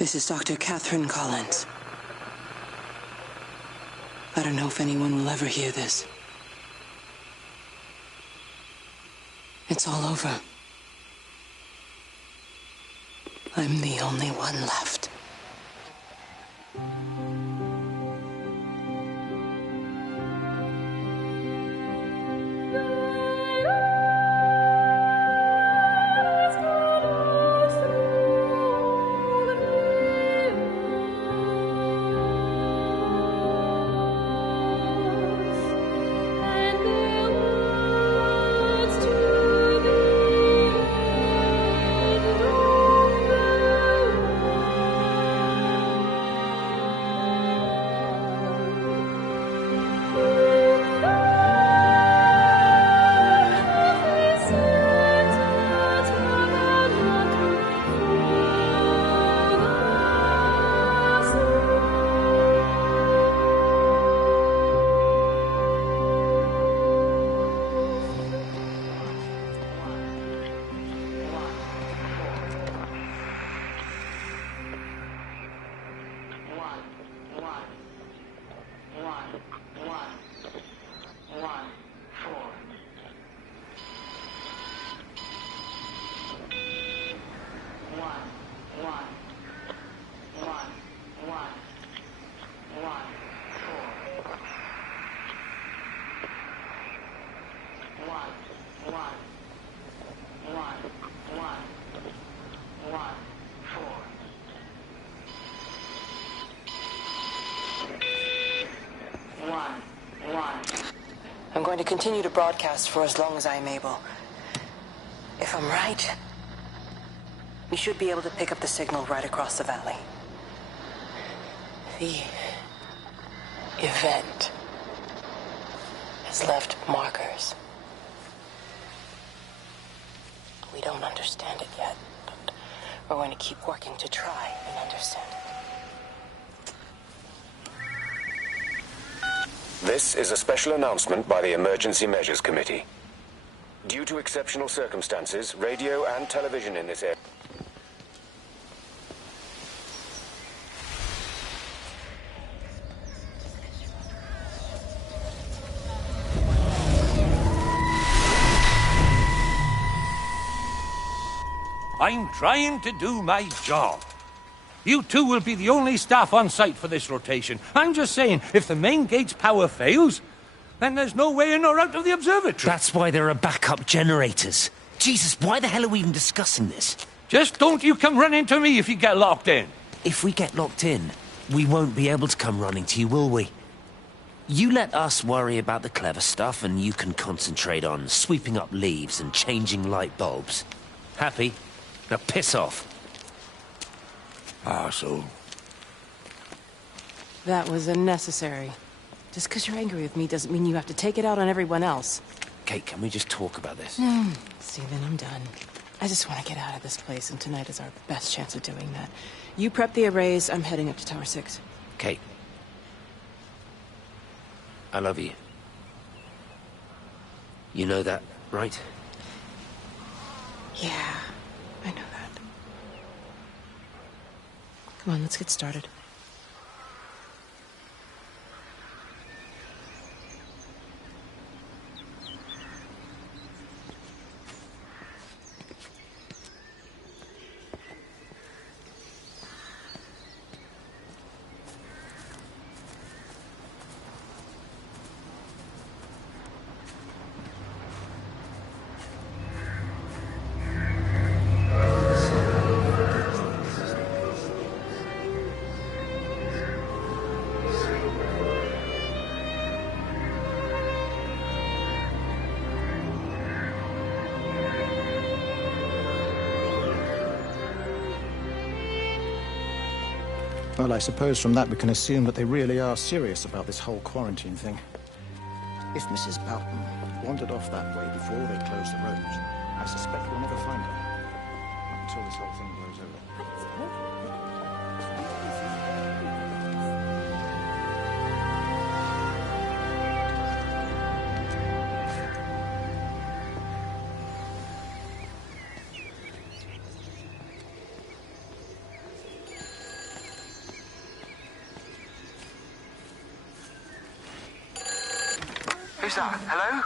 This is Dr. Catherine Collins. I don't know if anyone will ever hear this. It's all over. I'm the only one left. I'm going to continue to broadcast for as long as I'm able. If I'm right, we should be able to pick up the signal right across the valley. The event has left markers. We don't understand it yet, but we're going to keep working to try and understand it. This is a special announcement by the Emergency Measures Committee. Due to exceptional circumstances, radio and television in this area. I'm trying to do my job. You two will be the only staff on site for this rotation. I'm just saying, if the main gate's power fails, then there's no way in or out of the observatory. That's why there are backup generators. Jesus, why the hell are we even discussing this? Just don't you come running to me if you get locked in. If we get locked in, we won't be able to come running to you, will we? You let us worry about the clever stuff, and you can concentrate on sweeping up leaves and changing light bulbs. Happy? Now piss off. Arsehole. That was unnecessary. Just because you're angry with me doesn't mean you have to take it out on everyone else. Kate, can we just talk about this? Steven, I'm done. I just want to get out of this place, and tonight is our best chance of doing that. You prep the arrays, I'm heading up to Tower 6. Kate. I love you. You know that, right? Yeah, I know that. Come on, let's get started. Well, I suppose from that we can assume that they really are serious about this whole quarantine thing. If Mrs. Boughton wandered off that way before they closed the roads, I suspect we'll never find her. Not until this whole thing blows over. Who's that? Hello?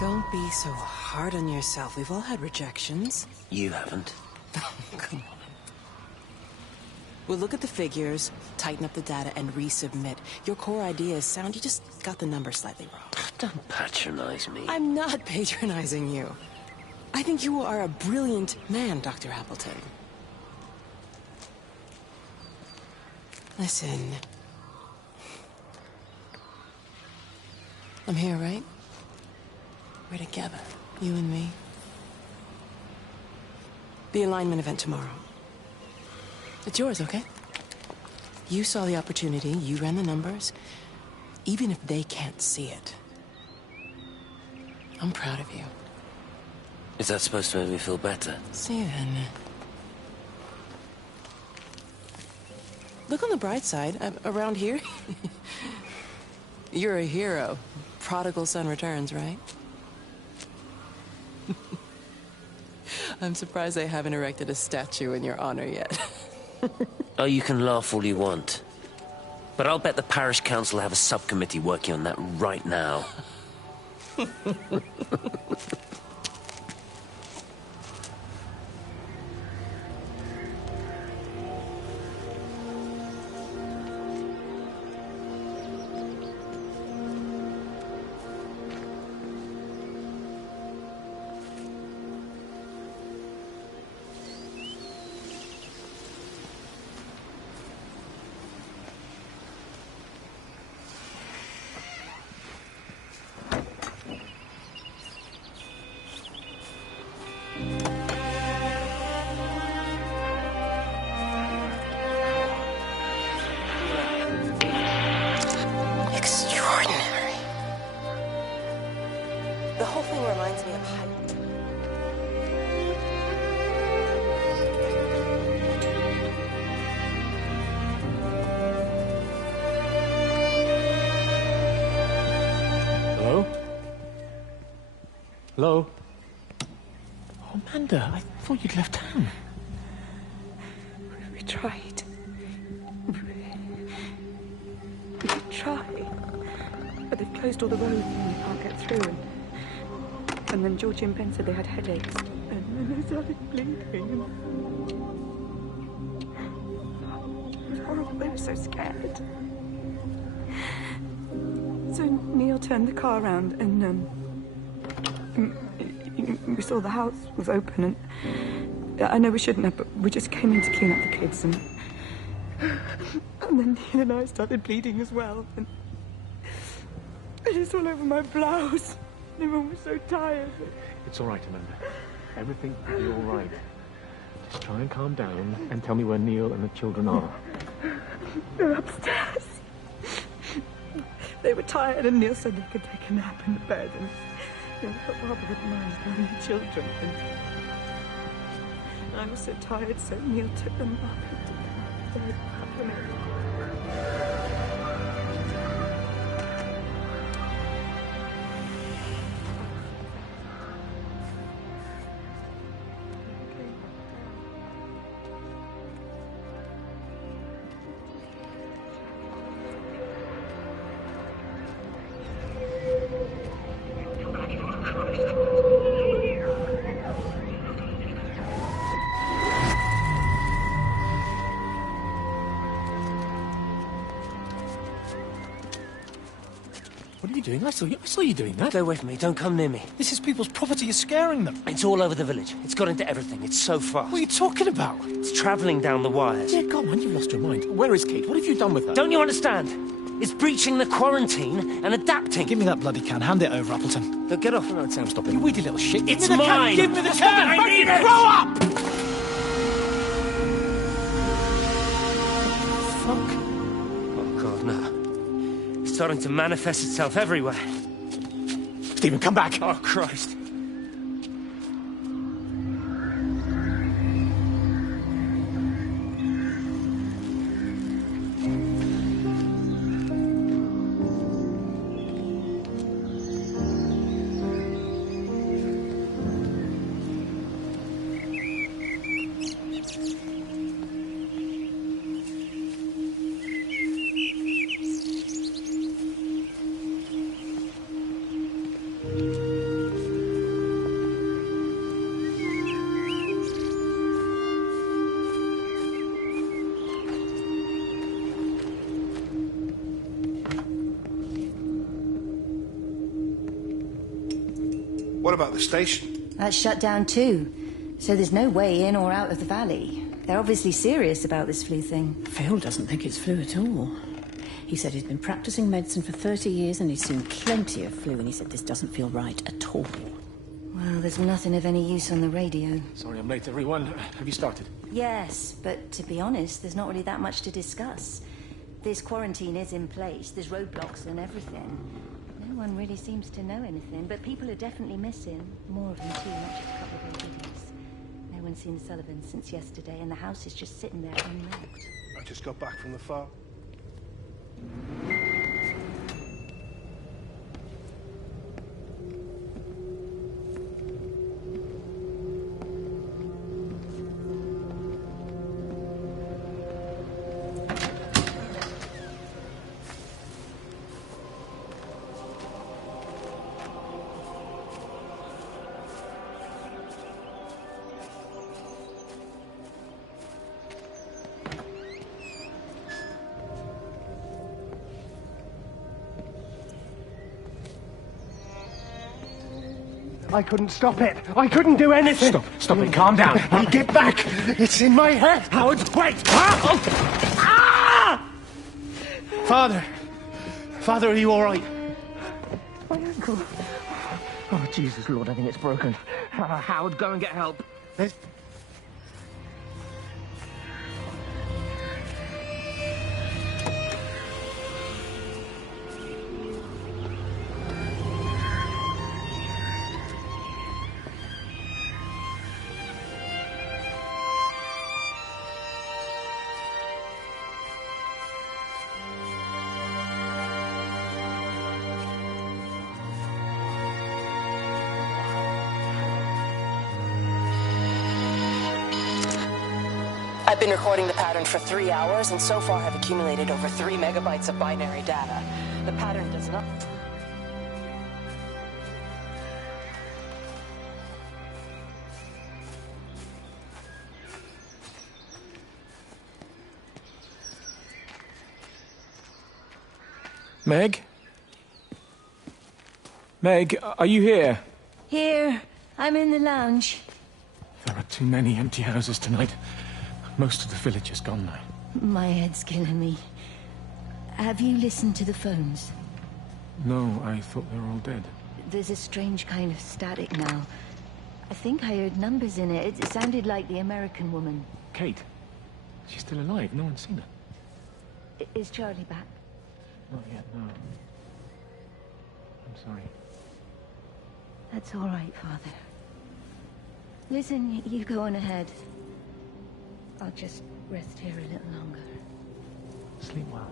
Don't be so hard on yourself. We've all had rejections. You haven't. Come on. We'll look at the figures, tighten up the data, and resubmit. Your core idea is sound, you just got the numbers slightly wrong. Don't patronize me. I'm not patronizing you. I think you are a brilliant man, Dr. Appleton. Listen. I'm here, right? We're together, you and me. The alignment event tomorrow. It's yours, okay? You saw the opportunity, you ran the numbers. Even if they can't see it, I'm proud of you. Is that supposed to make me feel better? Steven. Look on the bright side. Around here, you're a hero. Prodigal son returns, right? I'm surprised they haven't erected a statue in your honor yet. Oh, you can laugh all you want. But I'll bet the parish council have a subcommittee working on that right now. Extraordinary. The whole thing reminds me of height. Hello? Hello? Oh, Amanda, I thought you'd left town. We tried. We tried. But they've closed all the roads and we can't get through. And then Georgie and Ben said they had headaches. And then they started bleeding. It was horrible. They were so scared. So Neil turned the car around and we saw the house was open and I know we shouldn't have, but we just came in to clean up the kids and then Neil and I started bleeding as well and it's all over my blouse. Everyone was so tired. It's all right, Amanda. Everything will be all right. Just try and calm down and tell me where Neil and the children are. They're upstairs. They were tired and Neil said they could take a nap in the bed and Barbara wouldn't mind knowing the children and I was so tired so Neil took them up and took them upstairs. doing? I saw you doing that. Stay away from me. Don't come near me. This is people's property. You're scaring them. It's all over the village. It's got into everything. It's so fast. What are you talking about? It's travelling down the wires. Yeah, come on, you've lost your mind. Where is Kate? What have you done with her? Don't you understand? It's breaching the quarantine and adapting. Give me that bloody can. Hand it over, Appleton. Look, get off. No, Sam, stop it. You weedy little shit. It's Give me the mine. Can. Give me the Can. I need it. Grow up! Fuck. Oh, God, no. It's starting to manifest itself everywhere. Stephen, come back. Oh, Christ. What about the station? That's shut down too. So there's no way in or out of the valley. They're obviously serious about this flu thing. Phil doesn't think it's flu at all. He said he's been practicing medicine for 30 years and he's seen plenty of flu, and he said this doesn't feel right at all. Well, there's nothing of any use on the radio. Sorry, I'm late, everyone. Have you started? Yes, but to be honest, there's not really that much to discuss. This quarantine is in place. There's roadblocks and everything. No one really seems to know anything, but people are definitely missing. More of them too, not just a couple of idiots. No one's seen the Sullivans since yesterday, and the house is just sitting there unlocked. I just got back from the farm. I couldn't stop it. I couldn't do anything. Stop it. Calm down. I'll get back. It's in my head. Howard, wait! Ah! Father, are you all right? My ankle. Oh, Jesus, Lord, I think it's broken. Howard, go and get help. I've been recording the pattern for 3 hours, and so far have accumulated over 3 megabytes of binary data. The pattern does not... Meg? Meg, are you here? Here, I'm in the lounge. There are too many empty houses tonight. Most of the village is gone now. My head's killing me. Have you listened to the phones? No, I thought they were all dead. There's a strange kind of static now. I think I heard numbers in it. It sounded like the American woman. Kate? She's still alive. No one's seen her. Is Charlie back? Not yet, no. I'm sorry. That's all right, Father. Listen, you go on ahead. I'll just rest here a little longer. Sleep well.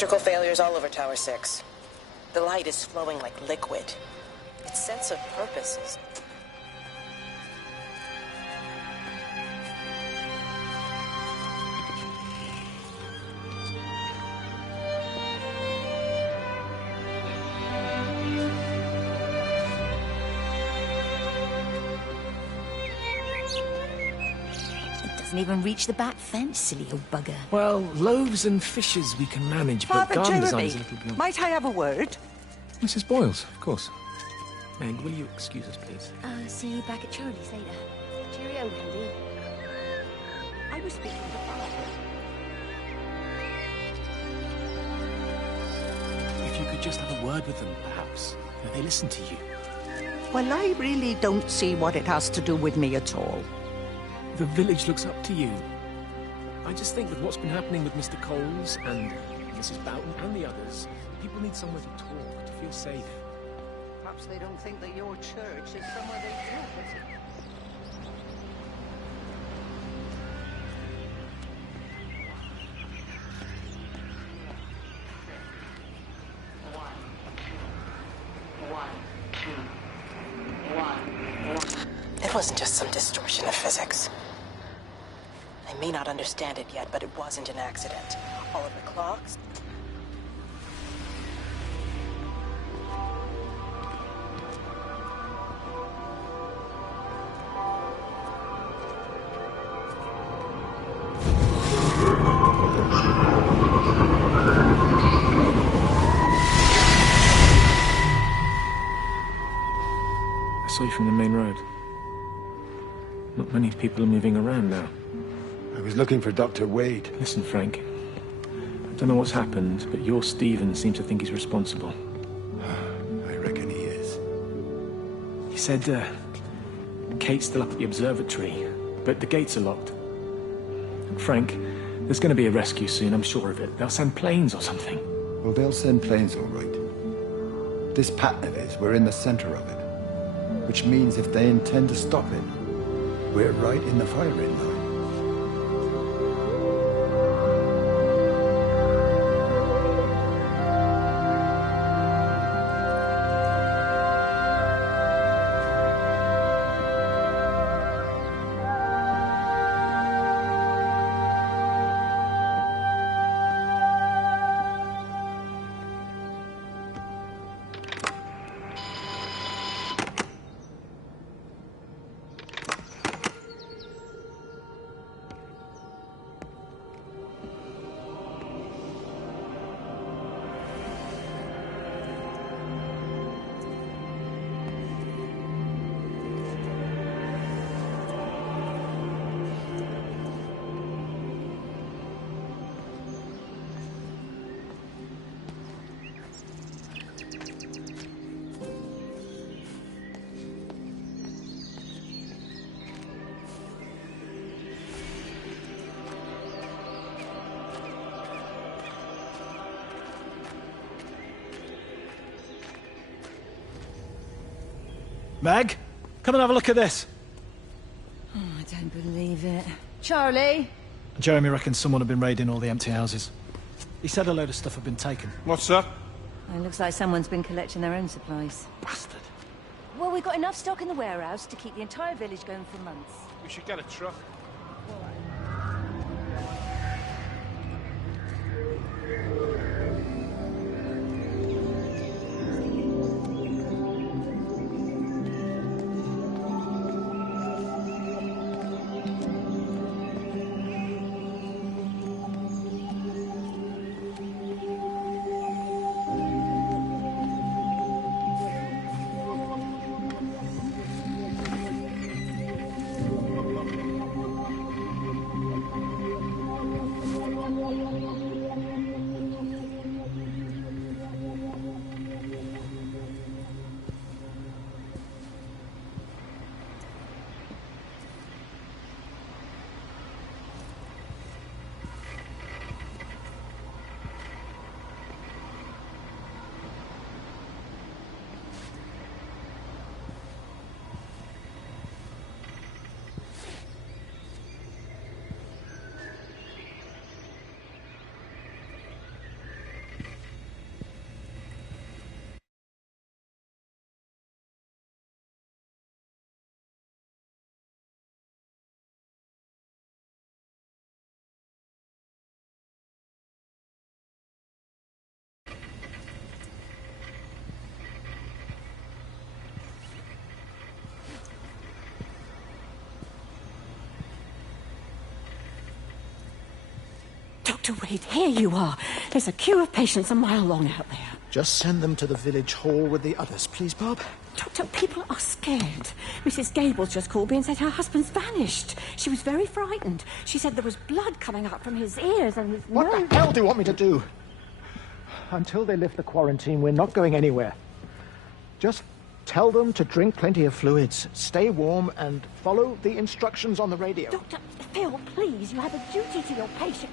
Electrical failures all over Tower 6. The light is flowing like liquid. Its sense of purpose is... Doesn't even reach the back fence, silly old bugger. Well, loaves and fishes we can manage, but Father garden design Jeremy, is a little beyond... might I have a word? Mrs. Boyles, of course. Meg, will you excuse us, please? See you back at Charlie's later. Cheerio, Wendy. I was speaking to Father. If you could just have a word with them, perhaps. They listen to you. Well, I really don't see what it has to do with me at all. The village looks up to you. I just think with what's been happening with Mr. Coles and Mrs. Boughton and the others, people need somewhere to talk, to feel safe. Perhaps they don't think that your church is somewhere they feel safe. It wasn't just some distortion of physics. I may not understand it yet, but it wasn't an accident. All of the clocks... I saw you from the main road. Not many people are moving around now. I was looking for Dr. Wade. Listen, Frank. I don't know what's happened, but your Stephen seems to think he's responsible. I reckon he is. He said, Kate's still up at the observatory, but the gates are locked. And Frank, there's going to be a rescue soon, I'm sure of it. They'll send planes or something. Well, they'll send planes, all right. This pattern of his, we're in the center of it. Which means if they intend to stop it, we're right in the firing line. Meg, come and have a look at this. Oh, I don't believe it. Charlie? Jeremy reckons someone had been raiding all the empty houses. He said a load of stuff had been taken. What's that? It looks like someone's been collecting their own supplies. Bastard. Well, we've got enough stock in the warehouse to keep the entire village going for months. We should get a truck. Dr. Wade, here you are. There's a queue of patients a mile long out there. Just send them to the village hall with the others, please, Bob. Doctor, people are scared. Mrs. Gables just called me and said her husband's vanished. She was very frightened. She said there was blood coming up from his ears and his nose. What the hell do you want me to do? Until they lift the quarantine, we're not going anywhere. Just tell them to drink plenty of fluids, stay warm, and follow the instructions on the radio. Dr. Phil, please, you have a duty to your patient.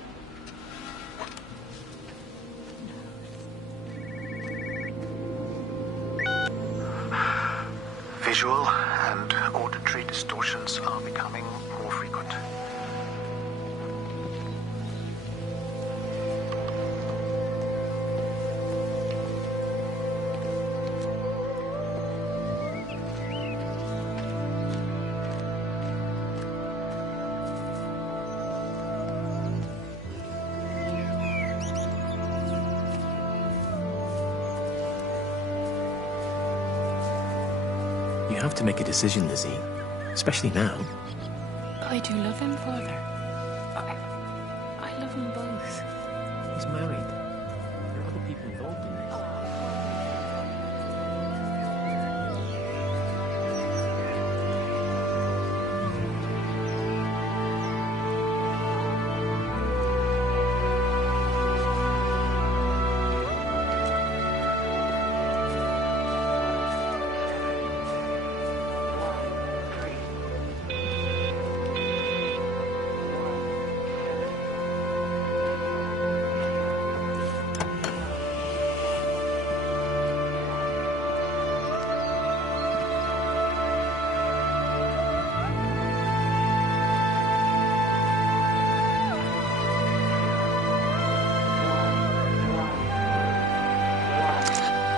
Visual and auditory distortions are becoming more frequent. You have to make a decision, Lizzie. Especially now. I do love him, Father. I love them both. He's married. There are other people involved in this.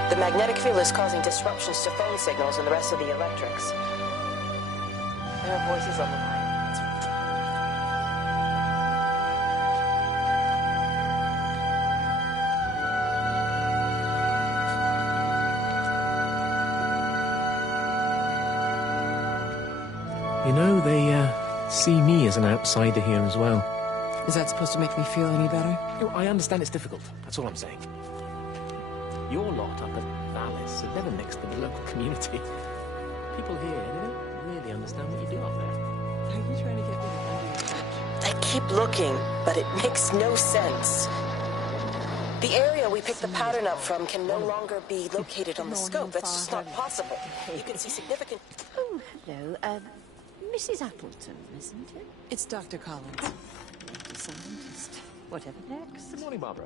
The magnetic field is causing disruptions to phone signals and the rest of the electrics. There are voices on the line. You know, they see me as an outsider here as well. Is that supposed to make me feel any better? I understand it's difficult. That's all I'm saying. Your lot up at Vallis have never mixed with the local community. People here, they don't really understand what you do up there. Are you trying to get me to understand? I keep looking, but it makes no sense. The area we picked the pattern up from can no longer be located on the scope. That's just not possible. You can see significant... Oh, hello. Mrs. Appleton, isn't it? It's Dr. Collins. The scientist. Whatever next. Good morning, Barbara.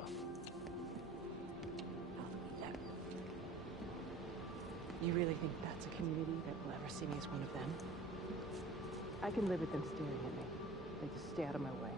You really think that's a community that will ever see me as one of them? I can live with them staring at me. They just stay out of my way.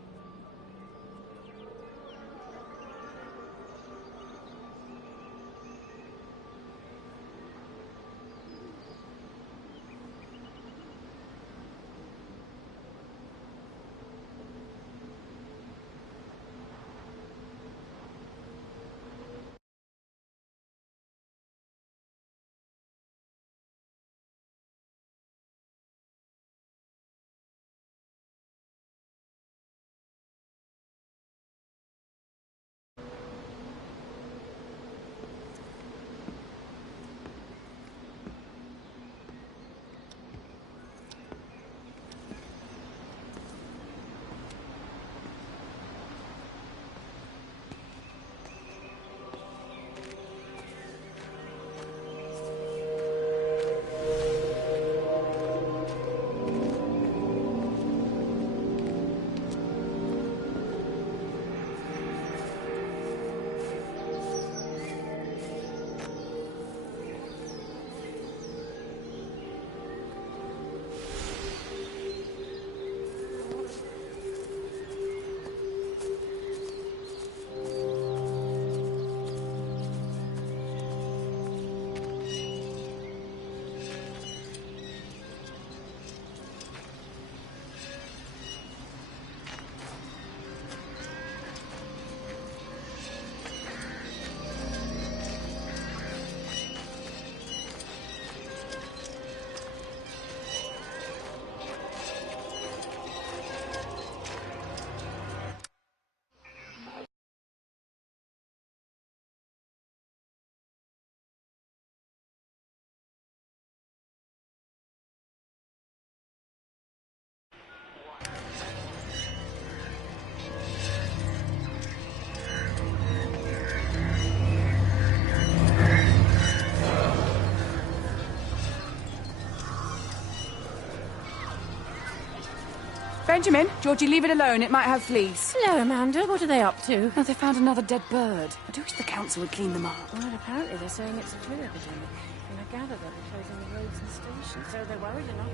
Benjamin, Georgie, leave it alone. It might have fleas. Hello, Amanda. What are they up to? Oh, they found another dead bird. I do wish the council would clean them up. Well, apparently they're saying it's a flu epidemic. And I gather they'll be closing the roads and stations, so they're worried enough.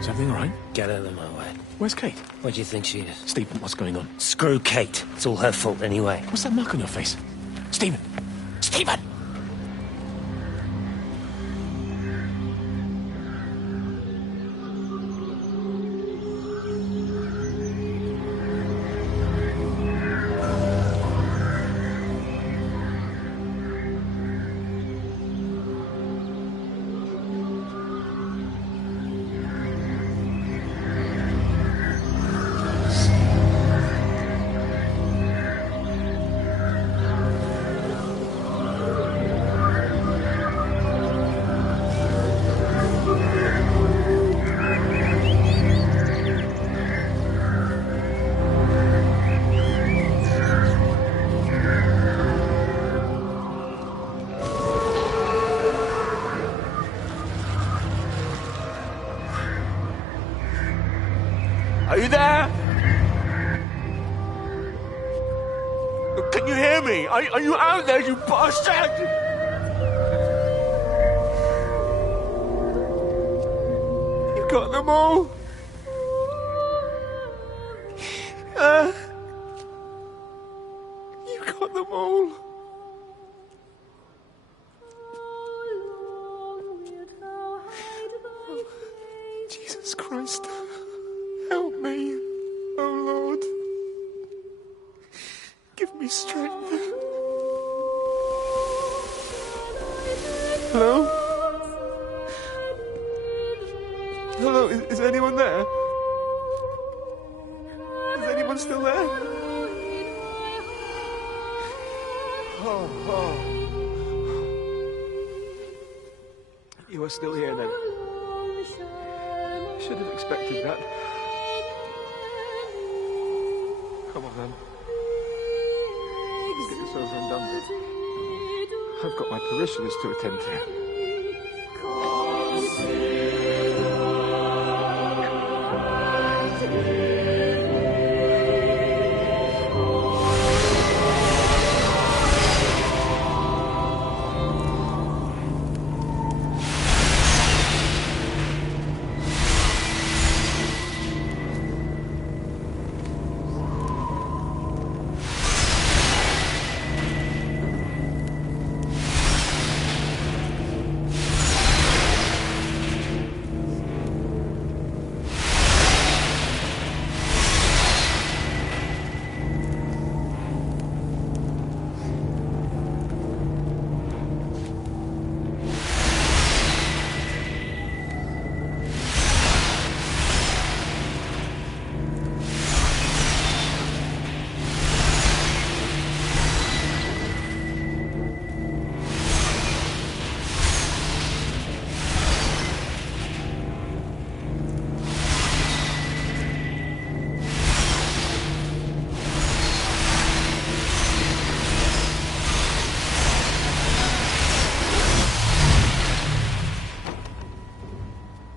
Is everything all right? Get out of my way. Where's Kate? Where do you think she is? Stephen, what's going on? Screw Kate. It's all her fault anyway. What's that mark on your face? Stephen! Stephen! Are you there? Can you hear me? Are you out there, you bastard? You got them all? You got them all? Jesus Christ. Help me, oh Lord. Give me strength. Hello? Hello, is anyone there? Is anyone still there? Oh. You are still here then? I should have expected that. Come on, then. Let's get this over and done with. I've got my parishioners to attend to.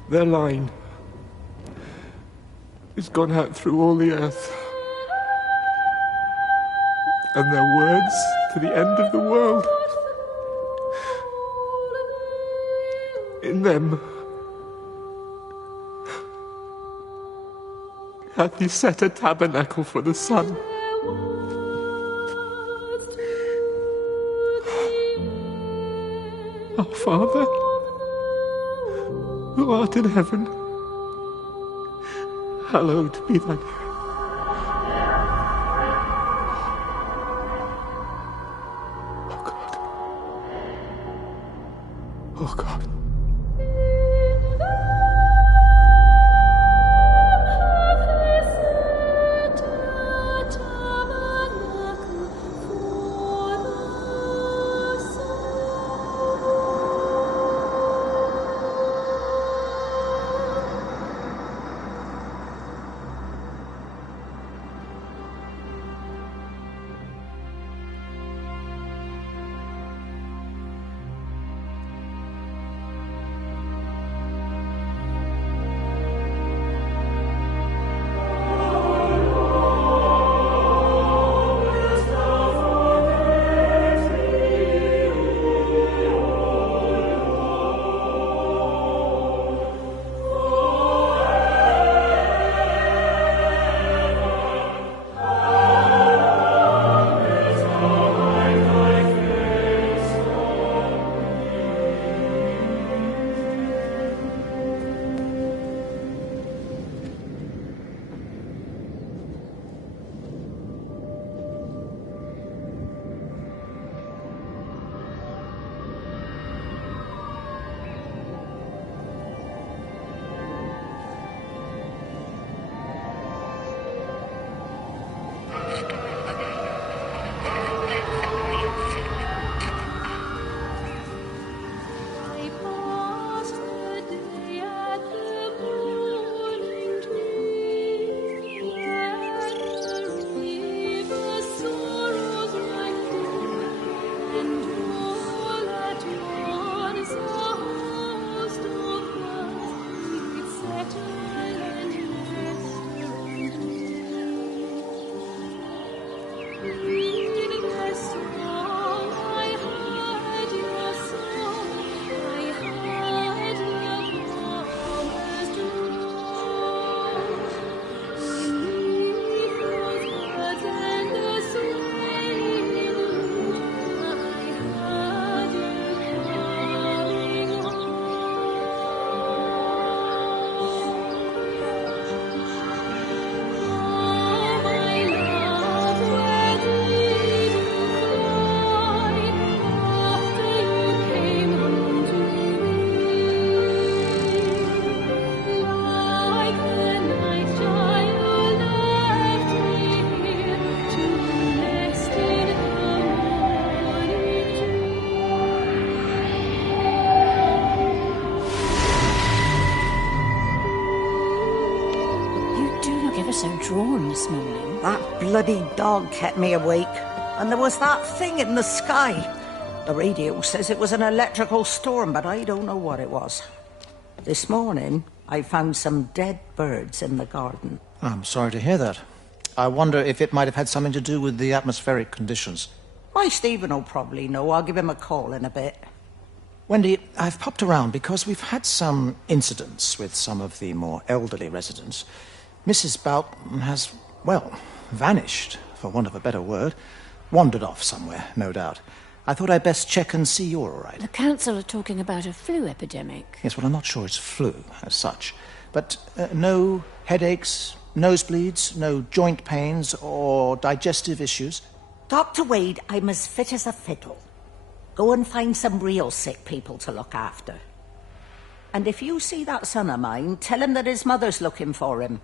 Their line has gone out through all the earth. And their words to the end of the world. In them hath he set a tabernacle for the sun. Our Father, who art in heaven, hallowed be thy name. Oh God. Oh God. withdrawn this morning. That bloody dog kept me awake. And there was that thing in the sky. The radio says it was an electrical storm, but I don't know what it was. This morning, I found some dead birds in the garden. I'm sorry to hear that. I wonder if it might have had something to do with the atmospheric conditions. Why, Stephen will probably know. I'll give him a call in a bit. Wendy, I've popped around because we've had some incidents with some of the more elderly residents. Mrs. Boughton has, well, vanished, for want of a better word. Wandered off somewhere, no doubt. I thought I'd best check and see you're all right. The council are talking about a flu epidemic. Yes, well, I'm not sure it's flu as such. But no headaches, nosebleeds, no joint pains or digestive issues? Dr. Wade, I'm as fit as a fiddle. Go and find some real sick people to look after. And if you see that son of mine, tell him that his mother's looking for him.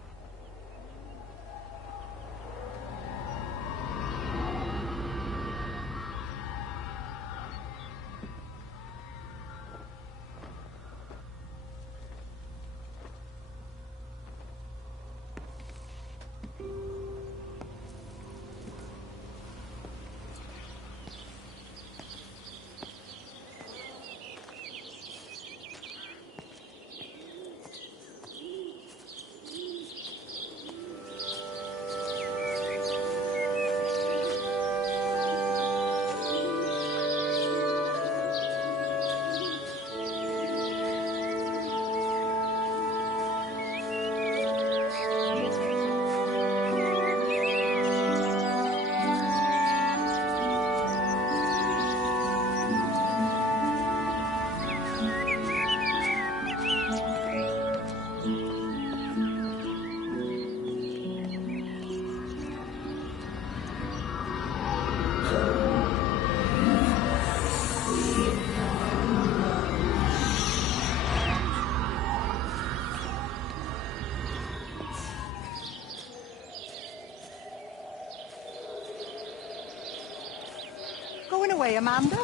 Going away, Amanda?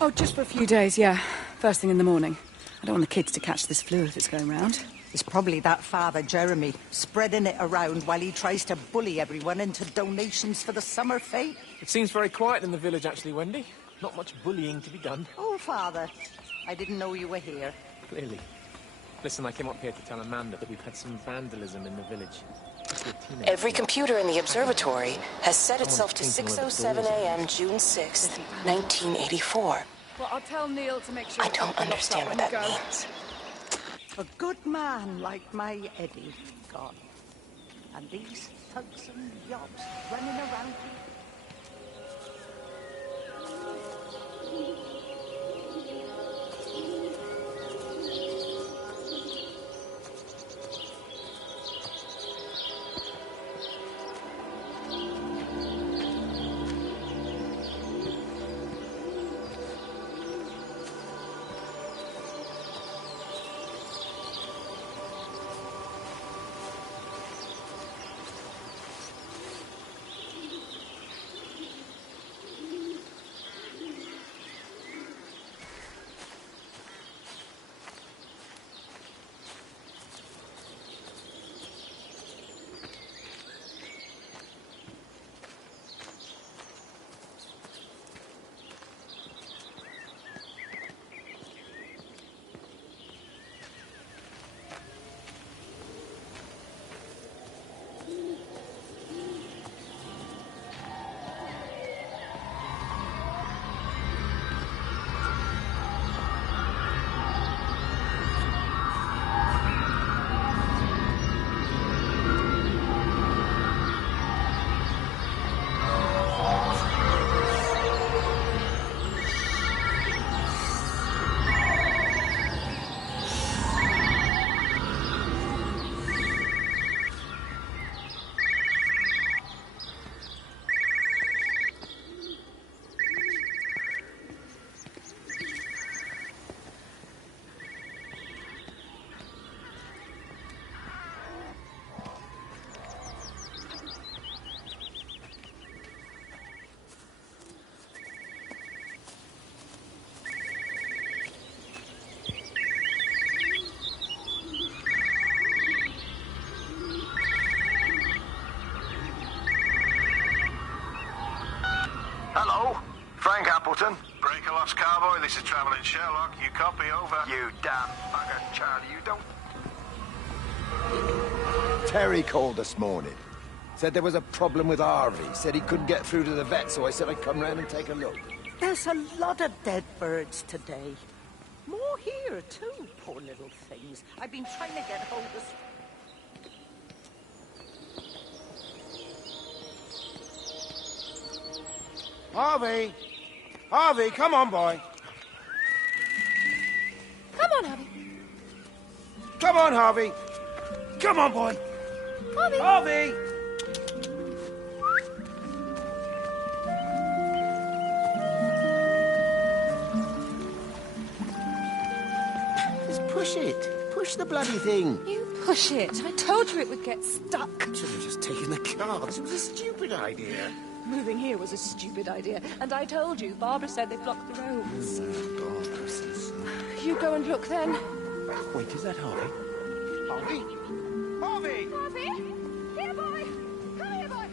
Oh, just for a few days, yeah. First thing in the morning. I don't want the kids to catch this flu if it's going round. It's probably that father, Jeremy, spreading it around while he tries to bully everyone into donations for the summer fete. It seems very quiet in the village, actually, Wendy. Not much bullying to be done. Oh, Father, I didn't know you were here. Clearly. Listen, I came up here to tell Amanda that we've had some vandalism in the village. Every computer in the observatory has set itself to 6:07 a.m. June 6th, 1984. Well, I'll tell Neil to make sure... I don't understand what that means. A good man like my Eddie gone. And these thugs and yobs running around here. Hello? Frank Appleton. Breaker lost cowboy, this is Traveling Sherlock. You copy, over. You damn bugger, Charlie, you don't... Terry called this morning. Said there was a problem with Harvey. Said he couldn't get through to the vet, so I said I'd come round and take a look. There's a lot of dead birds today. More here, too, poor little things. I've been trying to get hold of... Harvey! Harvey, come on, boy. Come on, Harvey. Come on, Harvey. Come on, boy. Harvey! Harvey! Just push it. Push the bloody thing. You push it. I told you it would get stuck. Should have just taken the cards. It was a stupid idea. Moving here was a stupid idea. And I told you, Barbara said they blocked the roads. You go and look then. Wait, is that Harvey? Harvey? Harvey! Harvey! Here, boy! Come here, boy!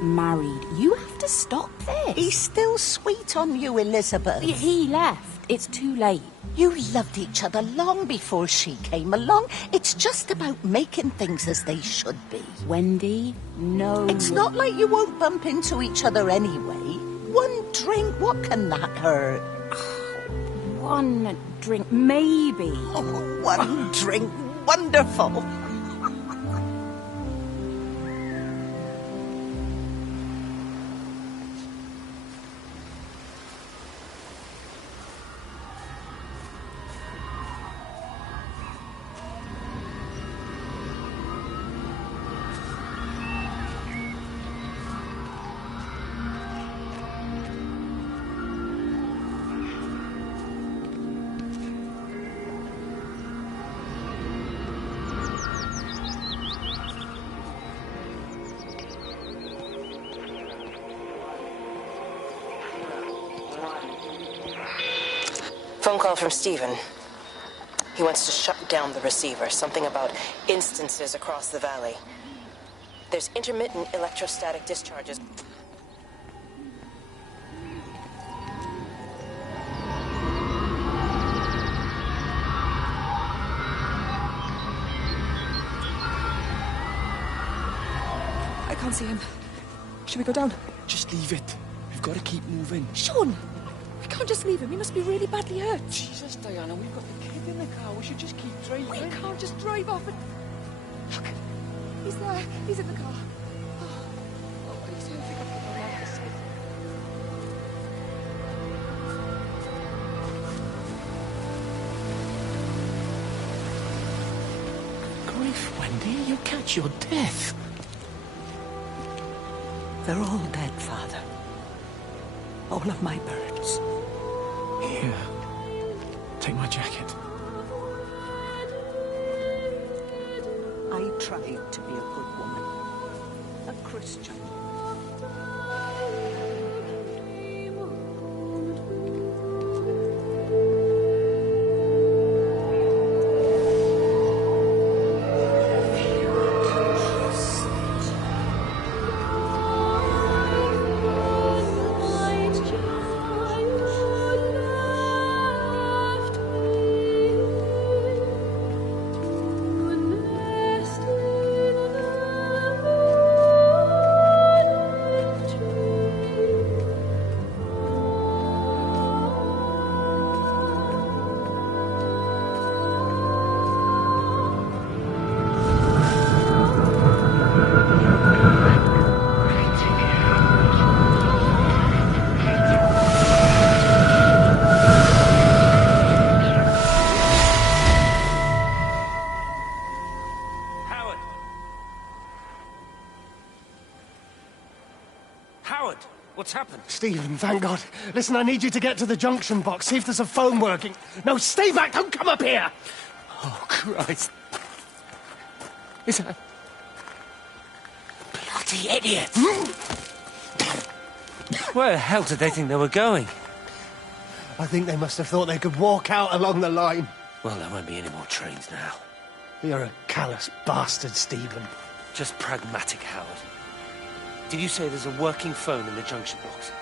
Married. You have to stop this. He's still sweet on you, Elizabeth. He left. It's too late. You loved each other long before she came along. It's just about making things as they should be. Wendy, no. It's not like you won't bump into each other anyway. One drink, what can that hurt? One drink, maybe. Oh, one drink, wonderful. Phone call from Stephen. He wants to shut down the receiver. Something about instances across the valley. There's intermittent electrostatic discharges. I can't see him. Should we go down? Just leave it. We've got to keep moving. Sean! We can't just leave him. He must be really badly hurt. Jesus, Diana, we've got the kid in the car. We should just keep driving. We can't just drive off and... Look! He's there. He's in the car. Oh, he's here. I think I'll put my lights. Grief, Wendy, you'll catch your death. They're all dead, Father. All of my birds. Here. Take my jacket. I tried to be a good woman. A Christian. What's happened? Stephen, thank God. Listen, I need you to get to the junction box, see if there's a phone working. No, stay back, don't come up here! Oh, Christ. Is that... Bloody idiot! Where the hell did they think they were going? I think they must have thought they could walk out along the line. Well, there won't be any more trains now. You're a callous bastard, Stephen. Just pragmatic, Howard. Did you say there's a working phone in the junction box?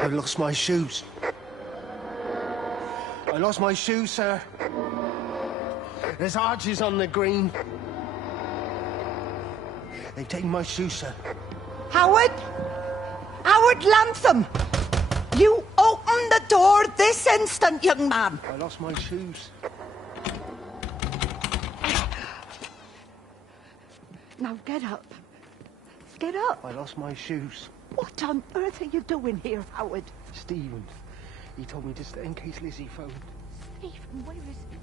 I've lost my shoes. I lost my shoes, sir. There's arches on the green. They've taken my shoes, sir. Howard? Howard Lantham! You open the door this instant, young man. I lost my shoes. Now get up. Get up. I lost my shoes. What on earth are you doing here, Howard? Stephen. He told me to stay in case Lizzie phoned. Stephen, where is he?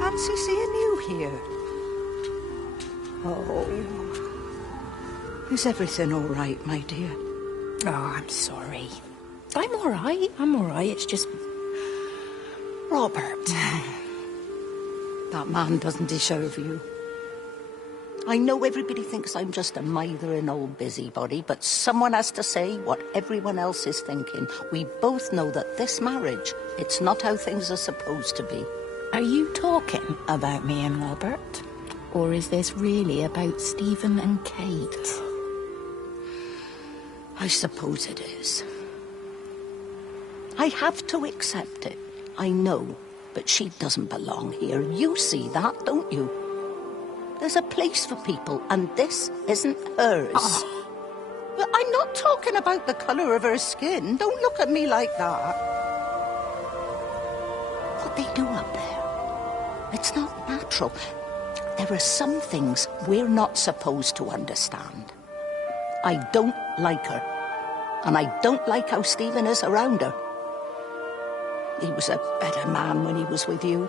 Fancy seeing you here. Oh. Is everything all right, my dear? Oh, I'm sorry. I'm all right. It's just... Robert. That man doesn't deserve you. I know everybody thinks I'm just a mithering old busybody, but someone has to say what everyone else is thinking. We both know that this marriage, it's not how things are supposed to be. Are you talking about me and Robert? Or is this really about Stephen and Kate? I suppose it is. I have to accept it. I know, but she doesn't belong here. You see that, don't you? There's a place for people, and this isn't hers. Oh. But I'm not talking about the colour of her skin. Don't look at me like that. What they do up there, it's not natural. There are some things we're not supposed to understand. I don't like her. And I don't like how Stephen is around her. He was a better man when he was with you.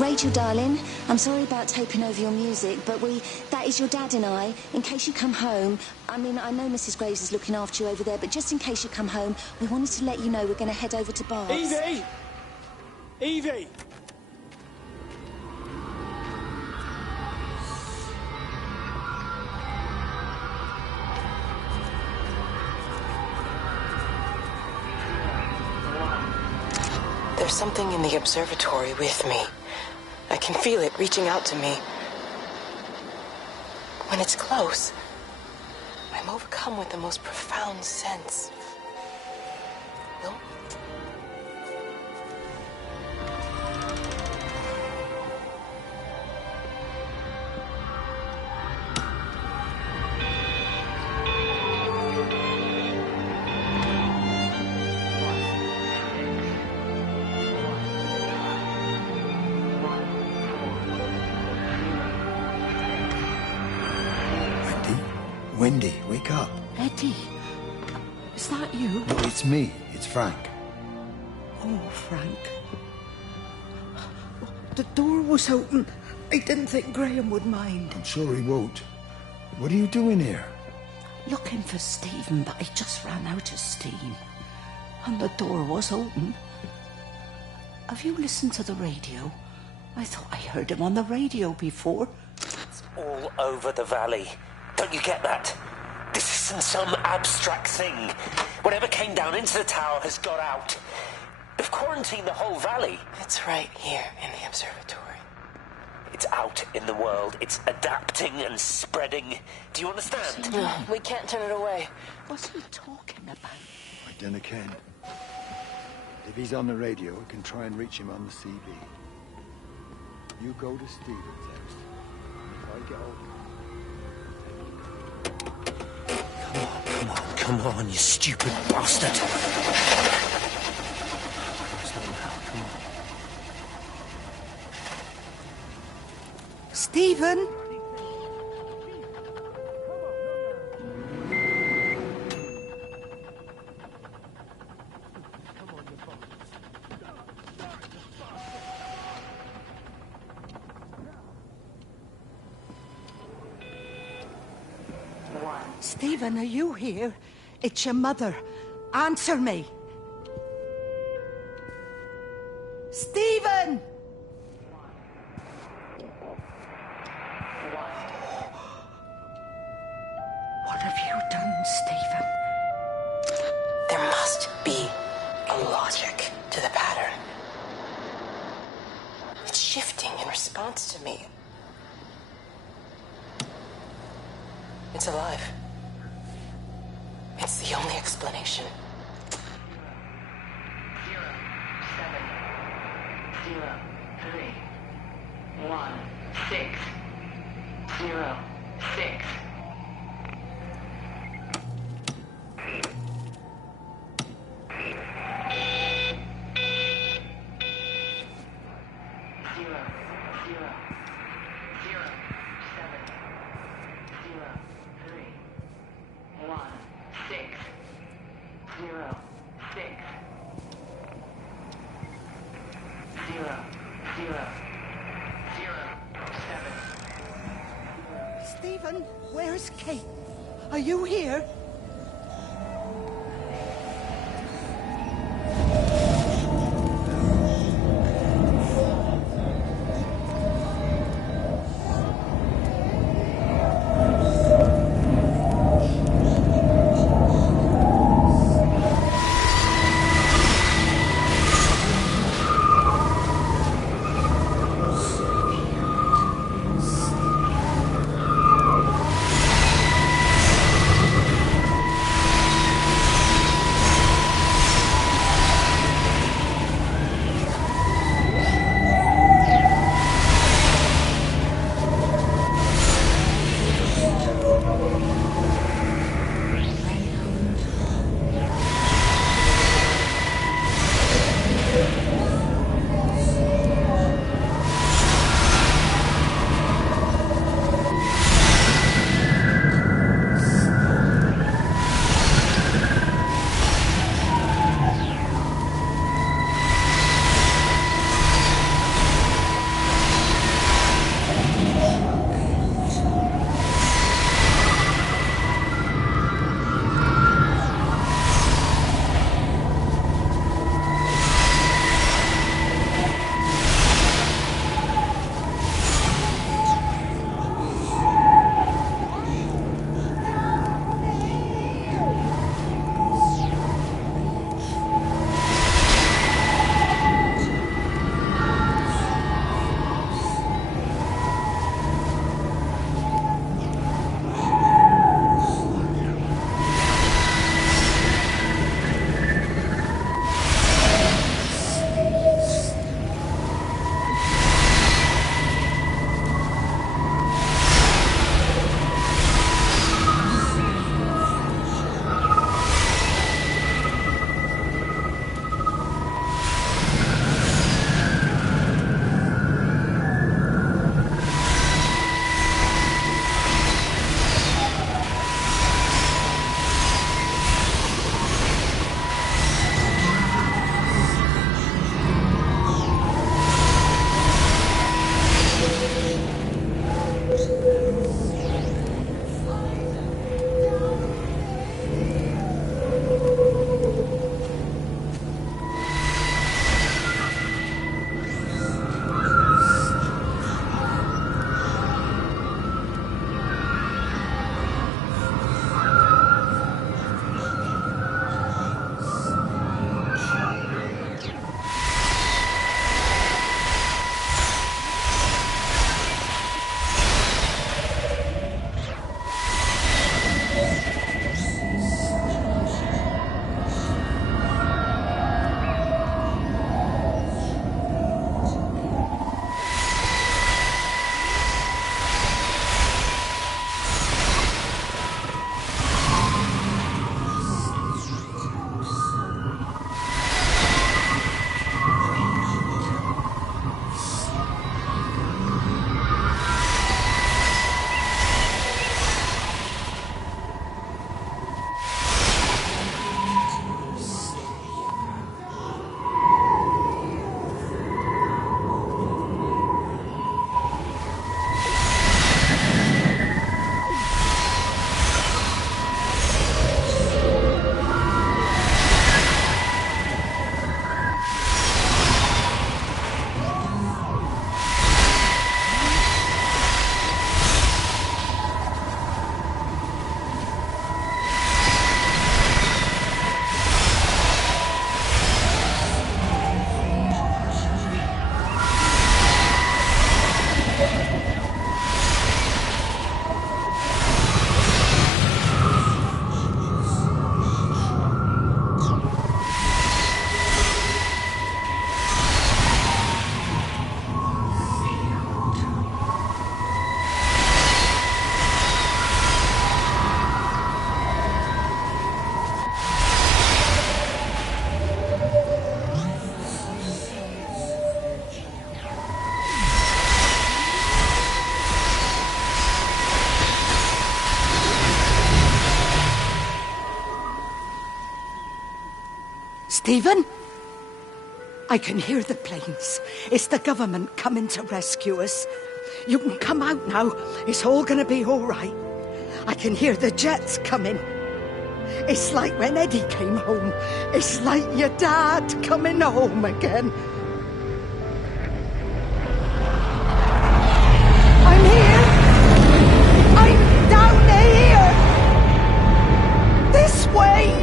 Rachel, darling, I'm sorry about taping over your music, but that is your dad and I. In case you come home, I mean, I know Mrs. Graves is looking after you over there, but just in case you come home, we wanted to let you know we're going to head over to Barb's. Evie! Evie! There's something in the observatory with me. I can feel it reaching out to me. When it's close, I'm overcome with the most profound sense. No? Wendy, wake up. Eddie, is that you? No, it's me. It's Frank. Oh, Frank. The door was open. I didn't think Graham would mind. I'm sure he won't. What are you doing here? Looking for Stephen, but I just ran out of steam. And the door was open. Have you listened to the radio? I thought I heard him on the radio before. It's all over the valley. Don't you get that? This isn't some abstract thing. Whatever came down into the tower has got out. They've quarantined the whole valley. It's right here in the observatory. It's out in the world. It's adapting and spreading. Do you understand? No, we can't turn it away. What's he talking about? I dunno ken. If he's on the radio, we can try and reach him on the CB. You go to Stephen's house. If I get hold of him... Come on, you stupid bastard. Stephen? Stephen, are you here? It's your mother. Answer me. Stephen! What have you done, Stephen? There must be a logic to the pattern. It's shifting in response to me. It's alive. It's the only explanation. 0, 7, 0, 3, 1, 6, 0, 6. Stephen, where's Kate? Are you here? Stephen? I can hear the planes. It's the government coming to rescue us. You can come out now. It's all gonna be all right. I can hear the jets coming. It's like when Eddie came home. It's like your dad coming home again. I'm here. I'm down here. This way.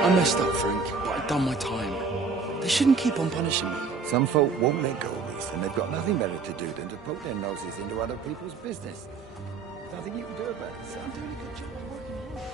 I messed up, Frank, but I've done my time. They shouldn't keep on punishing me. Some folk won't let go of this, and they've got nothing better to do than to poke their noses into other people's business. Nothing you can do about it, son. I'm doing a good job of working hard.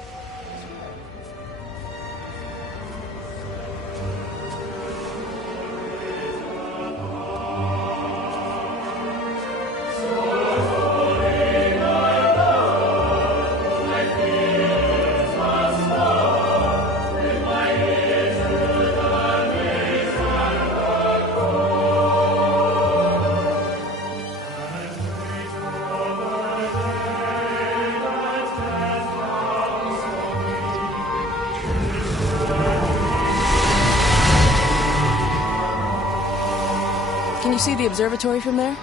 Can you see the observatory from there?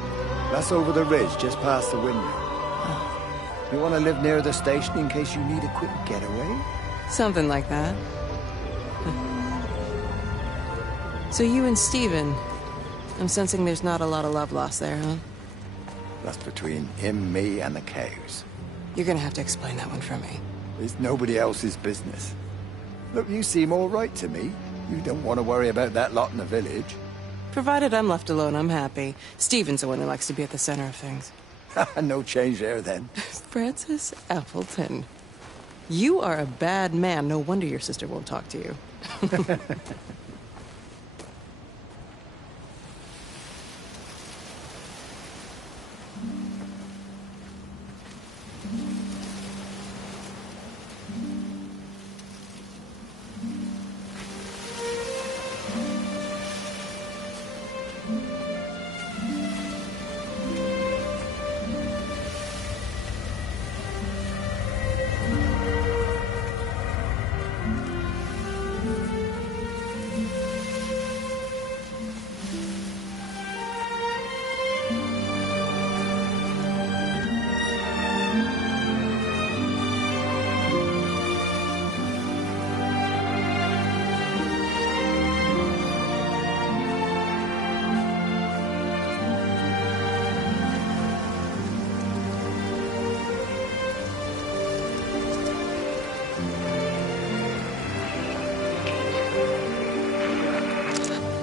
That's over the ridge, just past the window. You want to live near the station in case you need a quick getaway? Something like that. So you and Stephen, I'm sensing there's not a lot of love lost there, huh? That's between him, me, and the cows. You're gonna have to explain that one for me. It's nobody else's business. Look, you seem all right to me. You don't want to worry about that lot in the village. Provided I'm left alone, I'm happy. Stephen's the one who likes to be at the center of things. No change there, then. Francis Appleton. You are a bad man. No wonder your sister won't talk to you.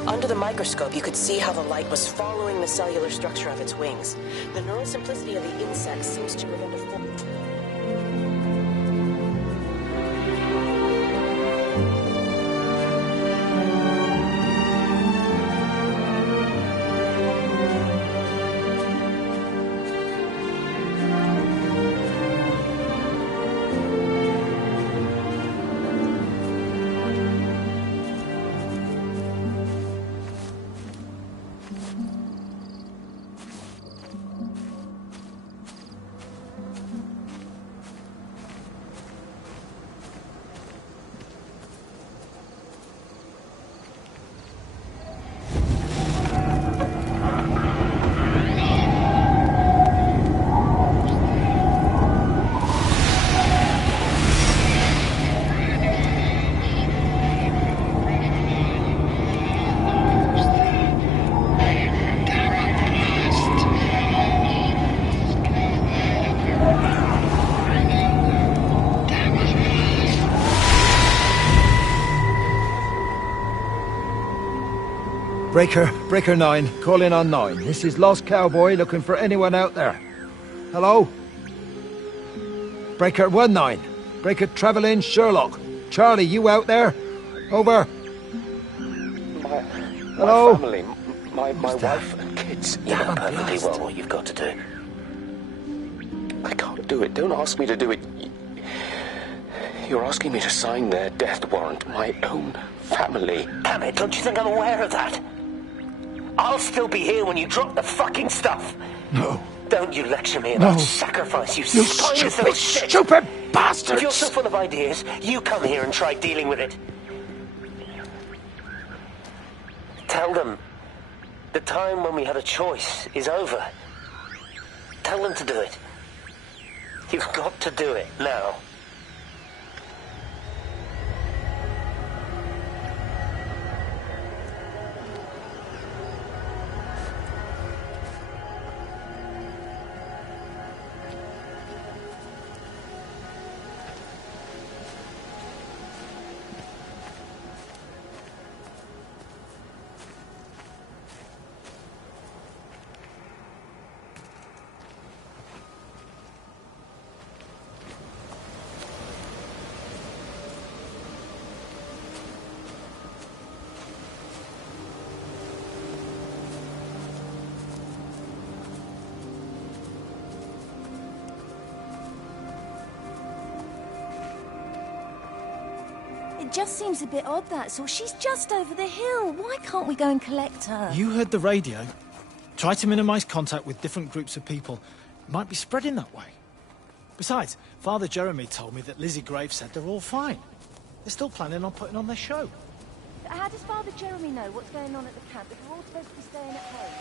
Under the microscope, you could see how the light was following the cellular structure of its wings. The neural simplicity of the insect seems to prevent a full... Breaker 9, call in on 9. This is Lost Cowboy looking for anyone out there. Hello? Breaker 19. Breaker Travelin' Sherlock. Charlie, you out there? Over. Hello? My family, my wife and kids. You know perfectly well what you've got to do. I can't do it. Don't ask me to do it. You're asking me to sign their death warrant. My own family. Damn it, don't you think I'm aware of that? I'll still be here when you drop the fucking stuff. No. Don't you lecture me about sacrifice, you spineless little shit. Stupid bastards! If you're so full of ideas, you come here and try dealing with it. Tell them the time when we had a choice is over. Tell them to do it. You've got to do it now. It just seems a bit odd, that's all. She's just over the hill. Why can't we go and collect her? You heard the radio. Try to minimize contact with different groups of people. It might be spreading that way. Besides, Father Jeremy told me that Lizzie Graves said they're all fine. They're still planning on putting on their show. How does Father Jeremy know what's going on at the camp if we're all supposed to be staying at home?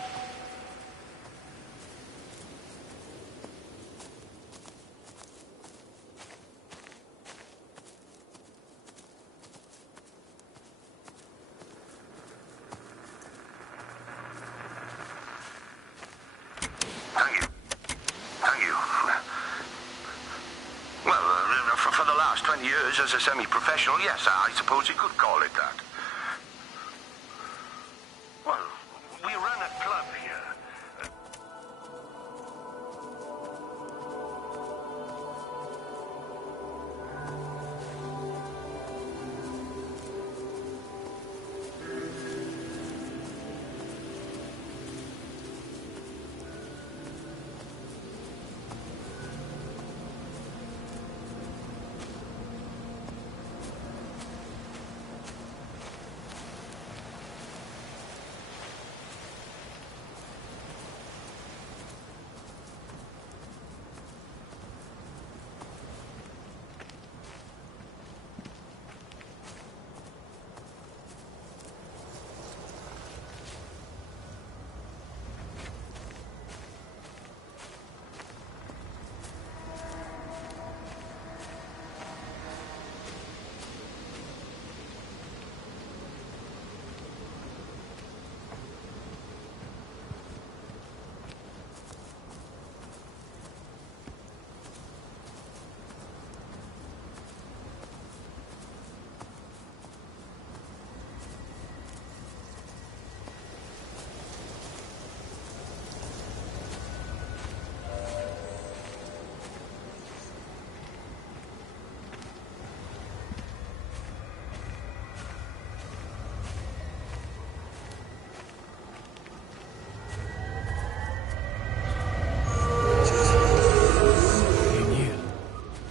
business as a semi-professional, yes, I suppose you could call it that. Well, we run a club here.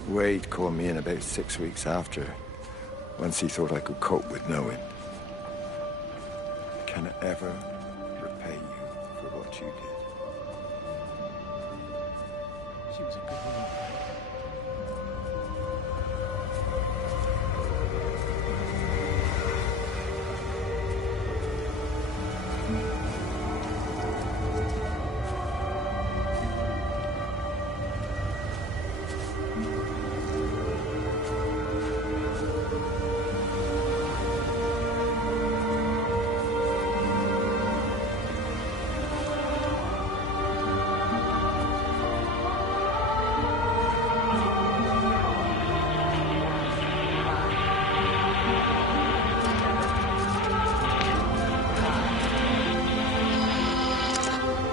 Wade called me in about 6 weeks after, once he thought I could cope with knowing. Can I ever repay you for what you did? She was a good woman.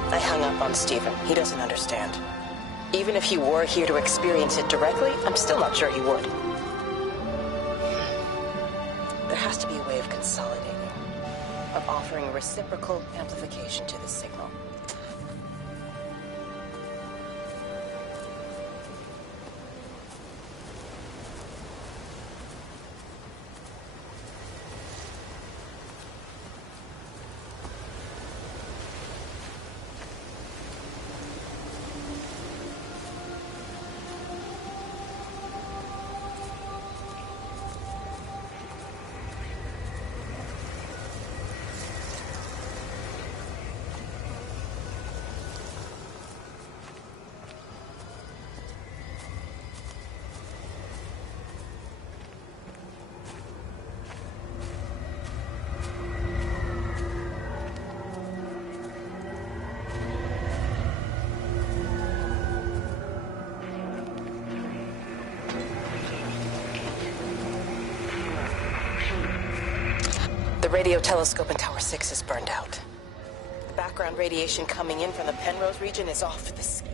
I hung up on Stephen. He doesn't understand. Even if he were here to experience it directly, I'm still not sure he would. There has to be a way of consolidating, of offering reciprocal amplification to the signal. The radio telescope in Tower 6 is burned out. The background radiation coming in from the Penrose region is off the...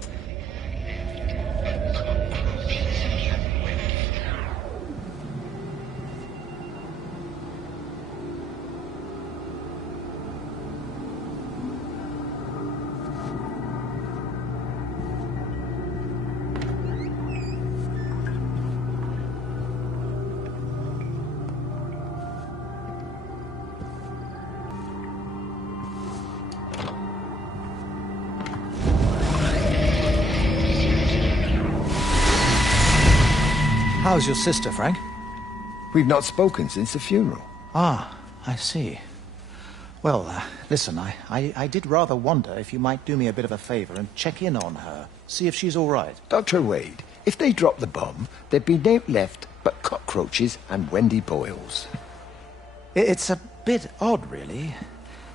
How's your sister, Frank? We've not spoken since the funeral. Ah, I see. Well, listen, I did rather wonder if you might do me a bit of a favor and check in on her, see if she's all right. Dr. Wade, if they dropped the bomb, there'd be no left but cockroaches and Wendy Boyles. It's a bit odd, really.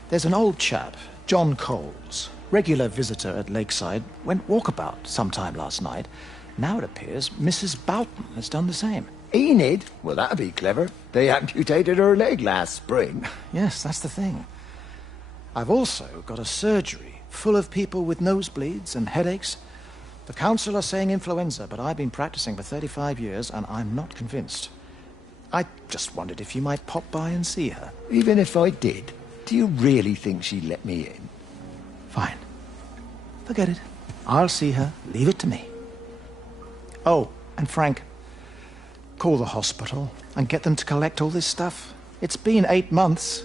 There's an old chap, John Coles, regular visitor at Lakeside, went walkabout sometime last night. Now it appears Mrs. Boughton has done the same. Enid? Well, that'd be clever. They amputated her leg last spring. Yes, that's the thing. I've also got a surgery full of people with nosebleeds and headaches. The council are saying influenza, but I've been practicing for 35 years and I'm not convinced. I just wondered if you might pop by and see her. Even if I did, do you really think she'd let me in? Fine. Forget it. I'll see her. Leave it to me. Oh, and Frank, call the hospital and get them to collect all this stuff. It's been 8 months.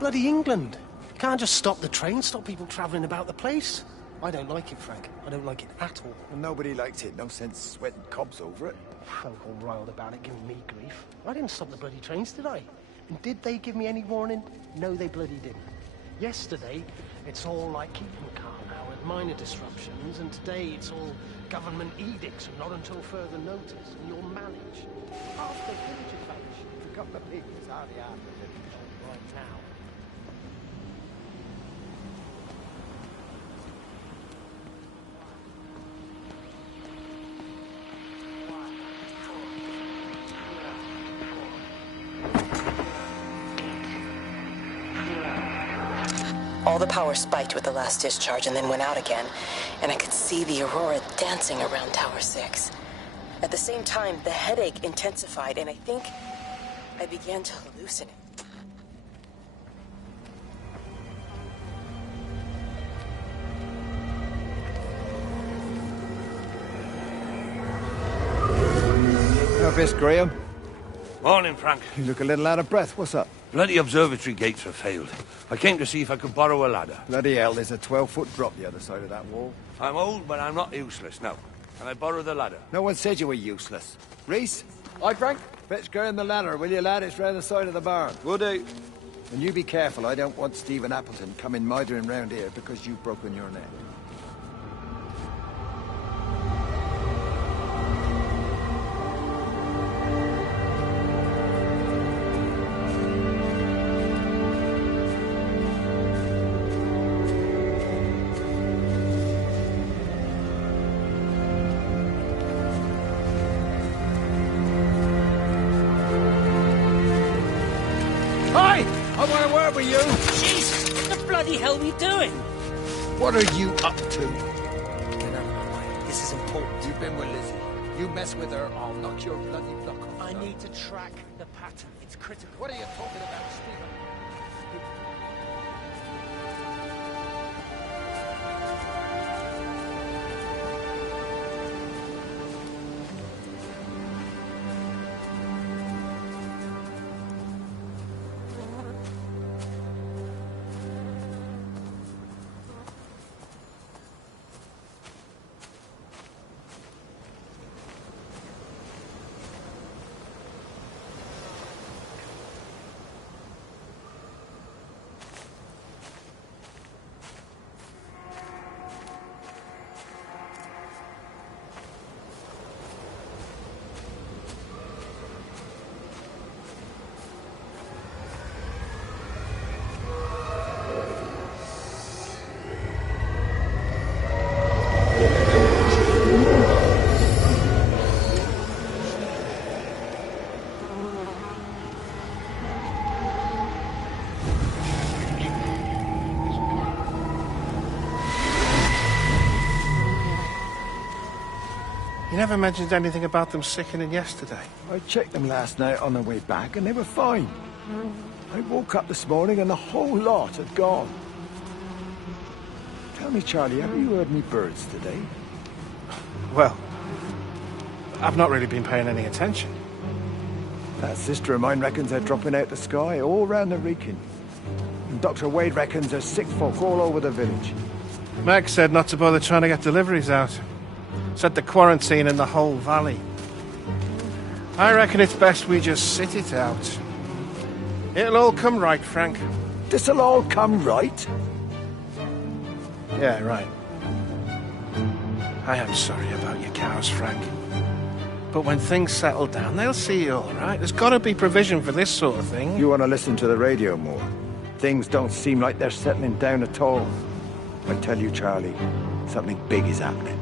Bloody England. You can't just stop the train, stop people travelling about the place. I don't like it, Frank. I don't like it at all. Well, nobody likes it. No sense sweating cobs over it. Folk all riled about it, giving me grief. I didn't stop the bloody trains, did I? And did they give me any warning? No, they bloody didn't. Yesterday, it's all like keep them calm now with minor disruptions, and today it's all government edicts and not until further notice, and you'll manage. Half the village is vanished. A couple of people is hardly half of it. Right now. All the power spiked with the last discharge and then went out again, and I could see the aurora dancing around Tower 6. At the same time, the headache intensified, and I think I began to hallucinate. Miss Graham. Morning, Frank. You look a little out of breath. What's up? Bloody observatory gates have failed. I came to see if I could borrow a ladder. Bloody hell, there's a 12-foot drop the other side of that wall. I'm old, but I'm not useless, no. Can I borrow the ladder? No one said you were useless. Reese? Aye, Frank? Fetch Graham the ladder, will you, lad? It's round the side of the barn. Will do. And you be careful. I don't want Stephen Appleton coming mithering round here because you've broken your neck. I want to work with you. Jesus, what the bloody hell are you doing? What are you up to? Get out of my way. This is important. You've been with Lizzie. You mess with her, I'll knock your bloody block off. I need to track the pattern. It's critical. What are you talking about, Stephen? You never mentioned anything about them sickening yesterday. I checked them last night on the way back and they were fine. I woke up this morning and the whole lot had gone. Tell me, Charlie, have you heard any birds today? Well, I've not really been paying any attention. That sister of mine reckons they're dropping out the sky all round the Wrekin. And Dr. Wade reckons there's sick folk all over the village. Meg said not to bother trying to get deliveries out. Said the quarantine in the whole valley. I reckon it's best we just sit it out. It'll all come right, Frank. This'll all come right? Yeah, right. I am sorry about your cows, Frank. But when things settle down, they'll see you all right. There's got to be provision for this sort of thing. You want to listen to the radio more. Things don't seem like they're settling down at all. I tell you, Charlie, something big is happening.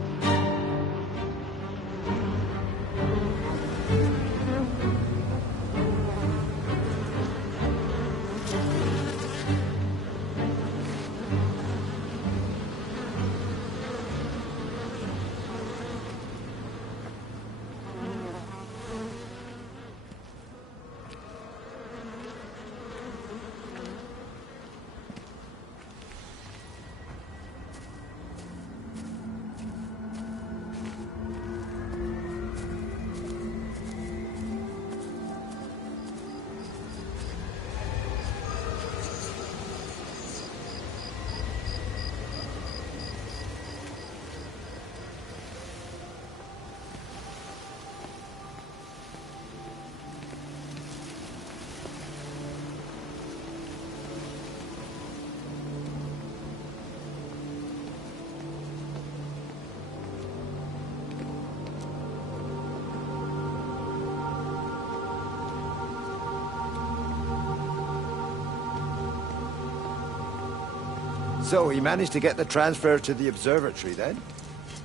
So he managed to get the transfer to the observatory then?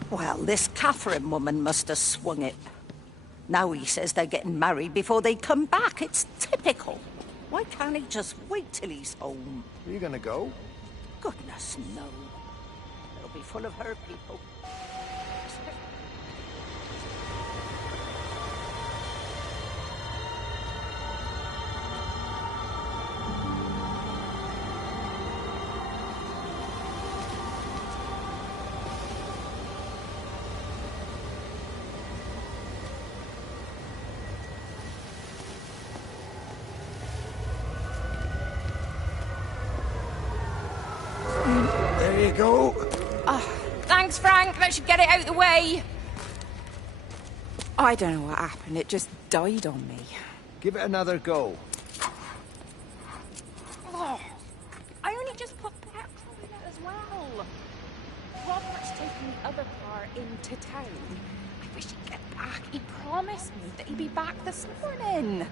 Well, this Catherine woman must have swung it. Now he says they're getting married before they come back. It's typical. Why can't he just wait till he's home? Are you gonna go? Goodness, no. It'll be full of her people. There you go. Thanks, Frank. That should get it out of the way. I don't know what happened. It just died on me. Give it another go. Oh, I only just put petrol in it as well. Robert's taking the other car into town. I wish he'd get back. He promised me that he'd be back this morning.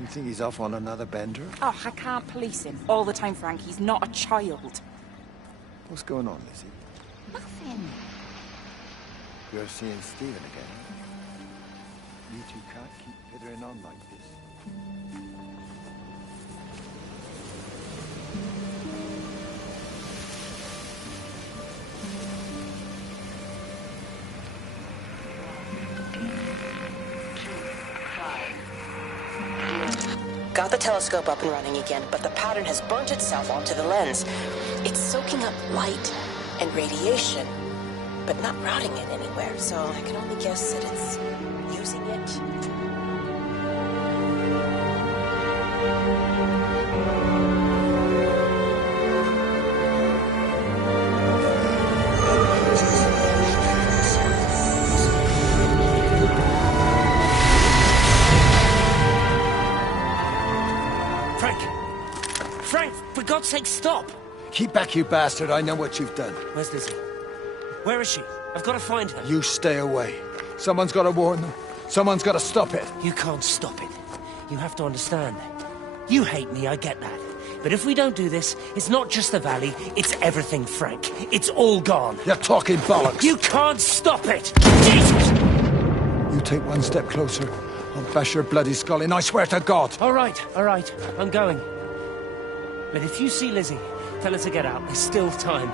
You think he's off on another bender? Oh, I can't police him all the time, Frank. He's not a child. What's going on, Lizzie? Nothing. You're seeing Stephen again, huh? You two can't keep pithering on like this. Got the telescope up and running again, but the pattern has burnt itself onto the lens. It's soaking up light and radiation, but not routing it anywhere, so I can only guess that it's using it. Frank, for God's sake, stop! Keep back, you bastard. I know what you've done. Where's Lizzie? Where is she? I've got to find her. You stay away. Someone's got to warn them. Someone's got to stop it. You can't stop it. You have to understand. You hate me, I get that. But if we don't do this, it's not just the valley, it's everything, Frank. It's all gone. You're talking bollocks. You can't stop it! Jesus! You take one step closer, I'll bash your bloody skull in, I swear to God. All right, I'm going. But if you see Lizzie, tell her to get out. There's still time.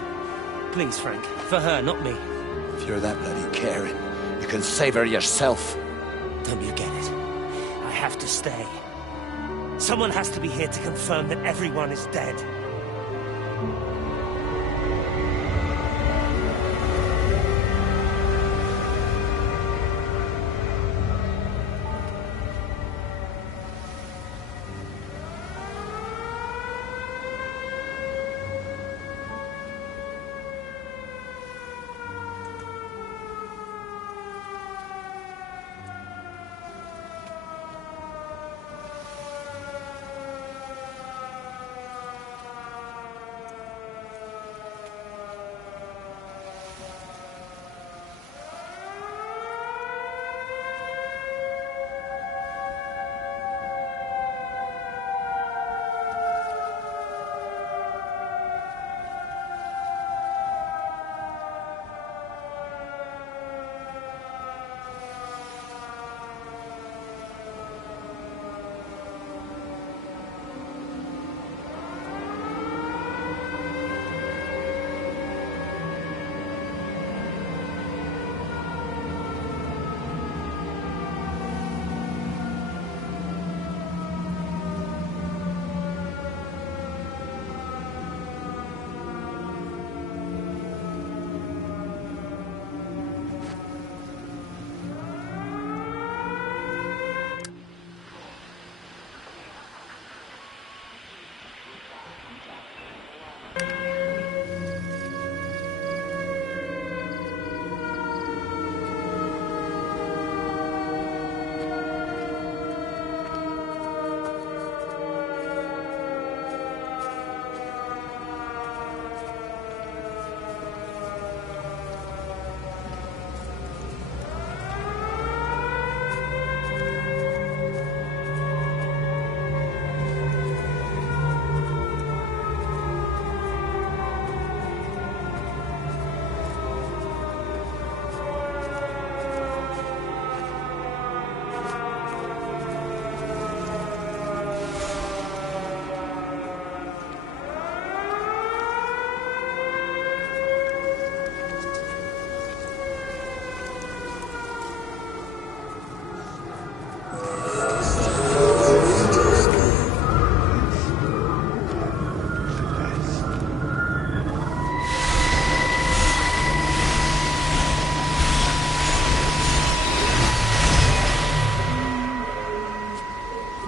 Please, Frank. For her, not me. If you're that bloody caring, you can save her yourself. Don't you get it? I have to stay. Someone has to be here to confirm that everyone is dead.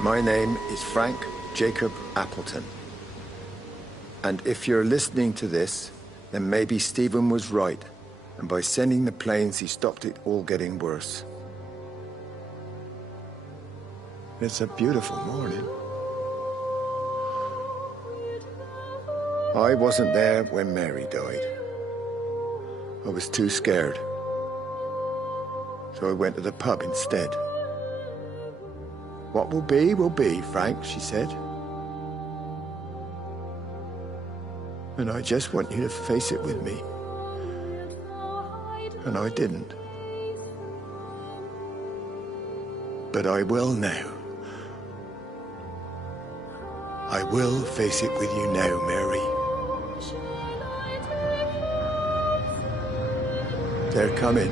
My name is Frank Jacob Appleton. And if you're listening to this, then maybe Stephen was right. And by sending the planes, he stopped it all getting worse. It's a beautiful morning. I wasn't there when Mary died. I was too scared. So I went to the pub instead. What will be, Frank, she said. And I just want you to face it with me. And I didn't. But I will now. I will face it with you now, Mary. They're coming.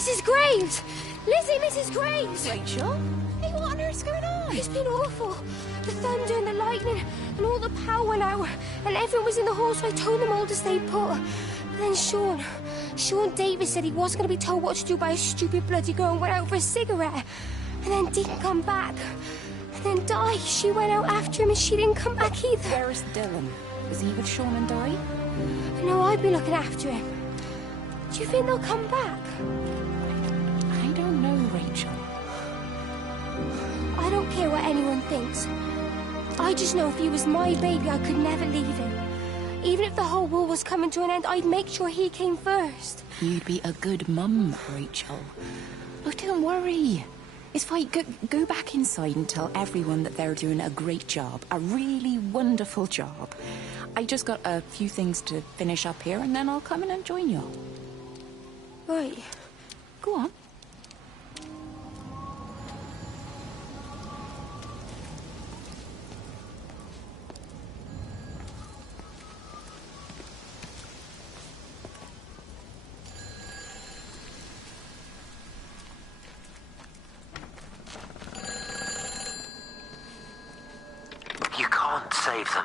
Mrs. Graves! Lizzie, Mrs. Graves! Rachel? Hey, what on earth's going on? It's been awful. The thunder and the lightning and all the power went out. And everyone was in the hall, so I told them all to stay put. But then Sean Davis said he wasn't going to be told what to do by a stupid bloody girl and went out for a cigarette. And then didn't come back. And then Di, she went out after him and she didn't come back either. Where's Dylan? Is he with Sean and Di? No, I've been looking after him. Do you think they'll come back? I don't know, Rachel. I don't care what anyone thinks. I just know if he was my baby, I could never leave him. Even if the whole world was coming to an end, I'd make sure he came first. You'd be a good mum, Rachel. Oh, don't worry. It's fine. Go back inside and tell everyone that they're doing a great job. A really wonderful job. I just got a few things to finish up here, and then I'll come in and join you. Right. Go on. save them.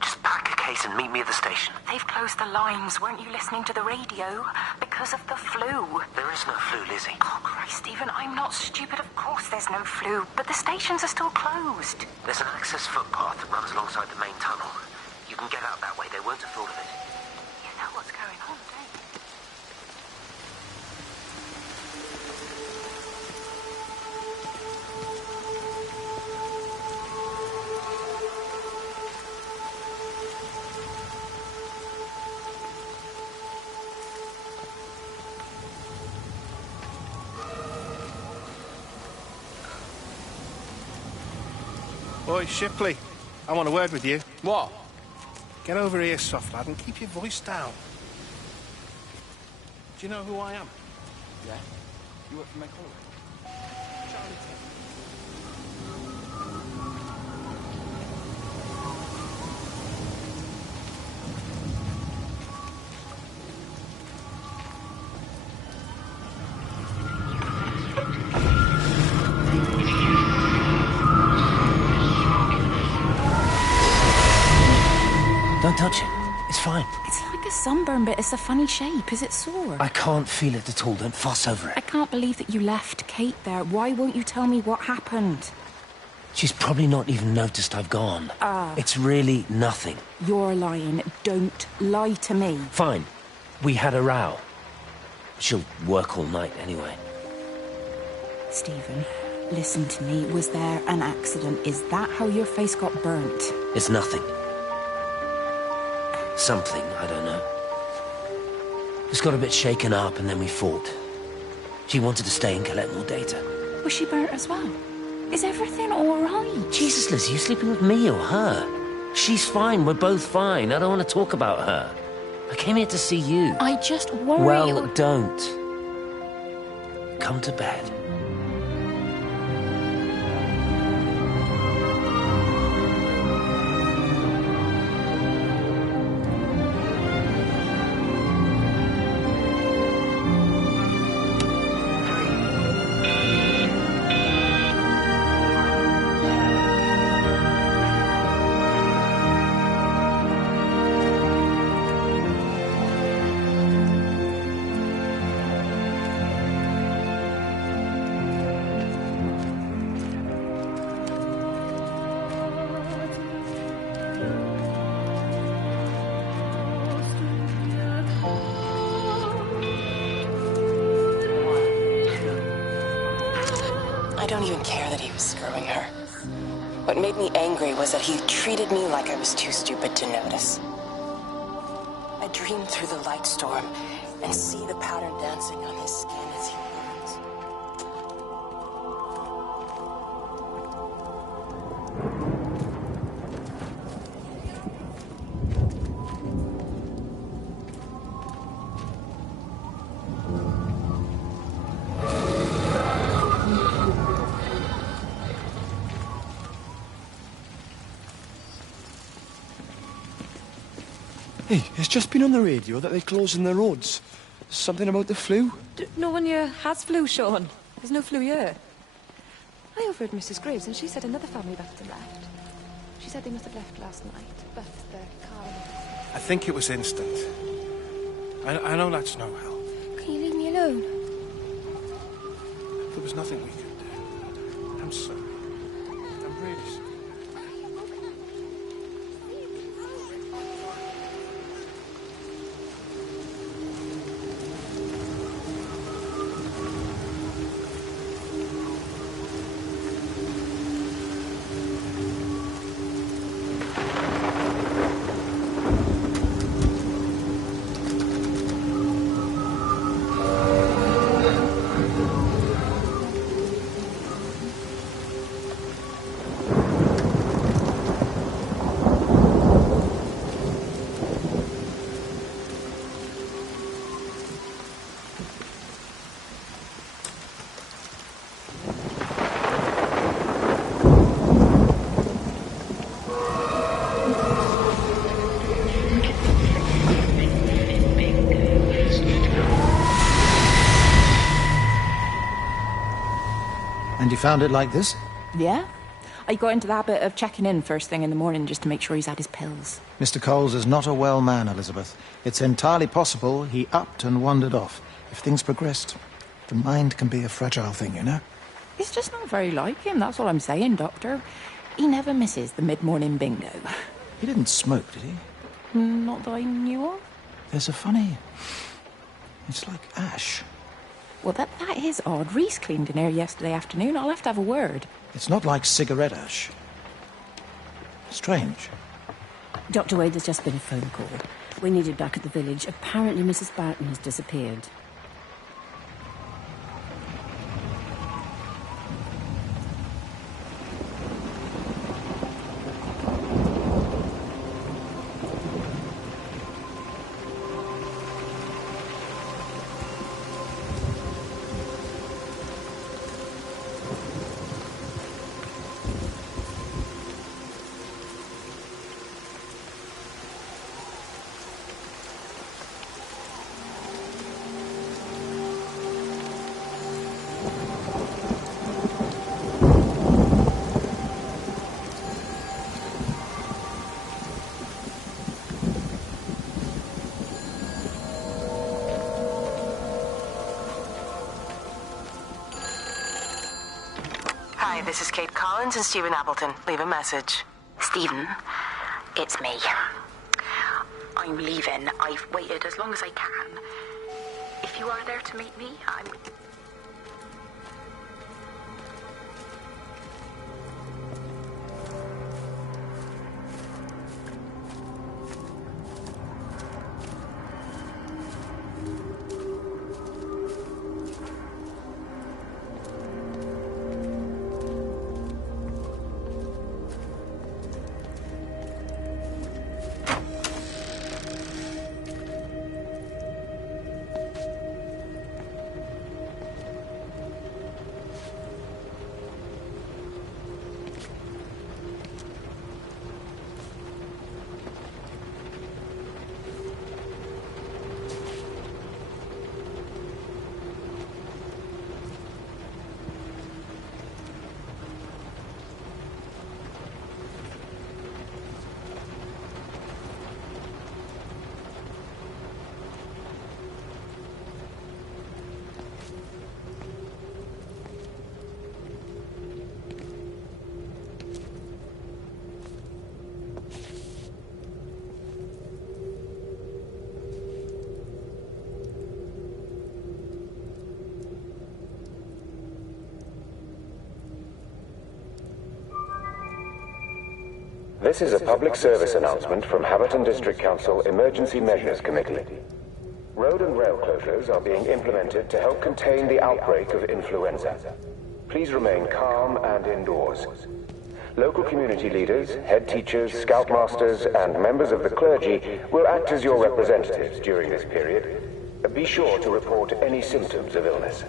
Just pack a case and meet me at the station. They've closed the lines. Weren't you listening to the radio? Because of the flu. There is no flu, Lizzie. Oh, Christ, Stephen, I'm not stupid. Of course there's no flu. But the stations are still closed. There's an access footpath that runs alongside the main tunnel. You can get out that way. They won't have thought of it. You know what's going on, don't you? Oi, Shipley, I want a word with you. What? Get over here, soft lad, and keep your voice down. Do you know who I am? Yeah? You work for McCollum? Charlie Taylor. Don't touch it. It's fine. It's like a sunburn, but it's a funny shape. Is it sore? I can't feel it at all. Don't fuss over it. I can't believe that you left Kate there. Why won't you tell me what happened? She's probably not even noticed I've gone. It's really nothing. You're lying. Don't lie to me. Fine. We had a row. She'll work all night anyway. Stephen, listen to me. Was there an accident? Is that how your face got burnt? It's nothing. Something, I don't know. Just got a bit shaken up and then we fought. She wanted to stay and collect more data. Was she burnt as well? Is everything all right? Jesus, Liz, are you sleeping with me or her? She's fine, we're both fine. I don't want to talk about her. I came here to see you. I just worry... Well, don't. Come to bed. I don't even care that he was screwing her. What made me angry was that he treated me like I was too stupid to notice. I dream through the light storm and see the pattern dancing on his skin as he burns. Hey, it's just been on the radio that they're closing the roads. Something about the flu? No one here has flu, Sean. There's no flu here. I overheard Mrs. Graves, and she said another family left and left. She said they must have left last night, but the car... I think it was instant. I know that's no help. Can you leave me alone? There was nothing we could do. I'm sorry. I'm really sorry. And you found it like this? Yeah? I got into the habit of checking in first thing in the morning just to make sure he's had his pills. Mr. Coles is not a well man, Elizabeth. It's entirely possible he upped and wandered off. If things progressed, the mind can be a fragile thing, you know? It's just not very like him, that's all I'm saying, Doctor. He never misses the mid-morning bingo. He didn't smoke, did he? Not that I knew of. There's a funny... It's like ash. Well, that is odd. Reese cleaned in here yesterday afternoon. I'll have to have a word. It's not like cigarette ash. Strange. Dr. Wade, there's just been a phone call. We needed back at the village. Apparently Mrs. Barton has disappeared. Hi, this is Kate Collins and Stephen Appleton. Leave a message. Stephen, it's me. I'm leaving. I've waited as long as I can. If you are there to meet me, I'm... This is a public service announcement from Haverton District Council Emergency Measures Committee. Road and rail closures are being implemented to help contain the outbreak of influenza. Please remain calm and indoors. Local community leaders, head teachers, scoutmasters, and members of the clergy will act as your representatives during this period. Be sure to report any symptoms of illness.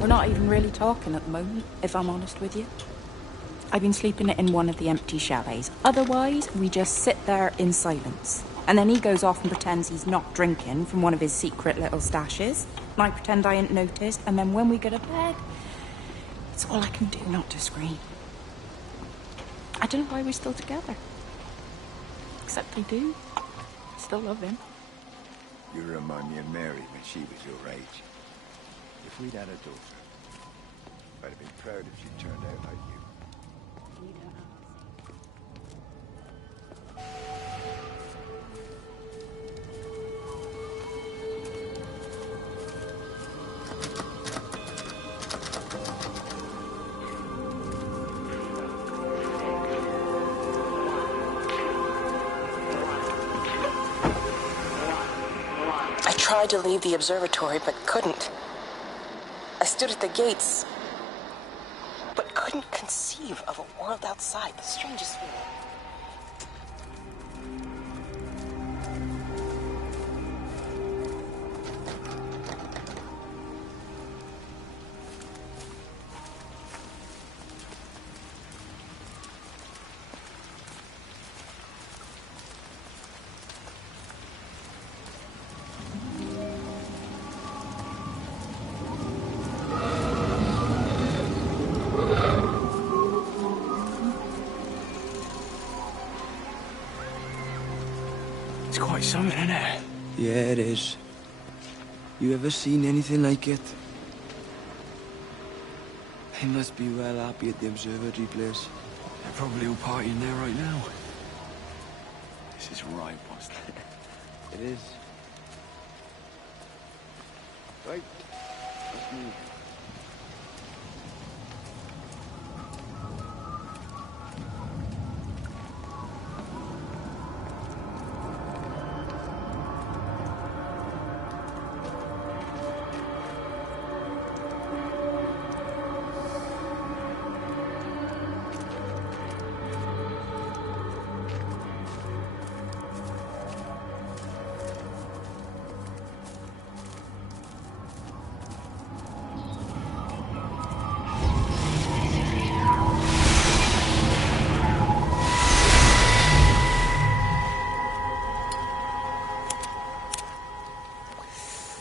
We're not even really talking at the moment, if I'm honest with you. I've been sleeping in one of the empty chalets. Otherwise, we just sit there in silence. And then he goes off and pretends he's not drinking from one of his secret little stashes. And I pretend I ain't noticed. And then when we go to bed, it's all I can do not to scream. I don't know why we're still together. Except I do. I still love him. You remind me of Mary when she was your age. If we'd had a daughter, I'd have been proud if she turned out like you. I tried to leave the observatory, but couldn't. I stood at the gates, but couldn't conceive of a world outside. The strangest feeling. It's quite something, isn't it? Yeah, it is. You ever seen anything like it? They must be well happy at the observatory place. They're probably all partying there right now. This is right, boss. It is. Right. Let's move.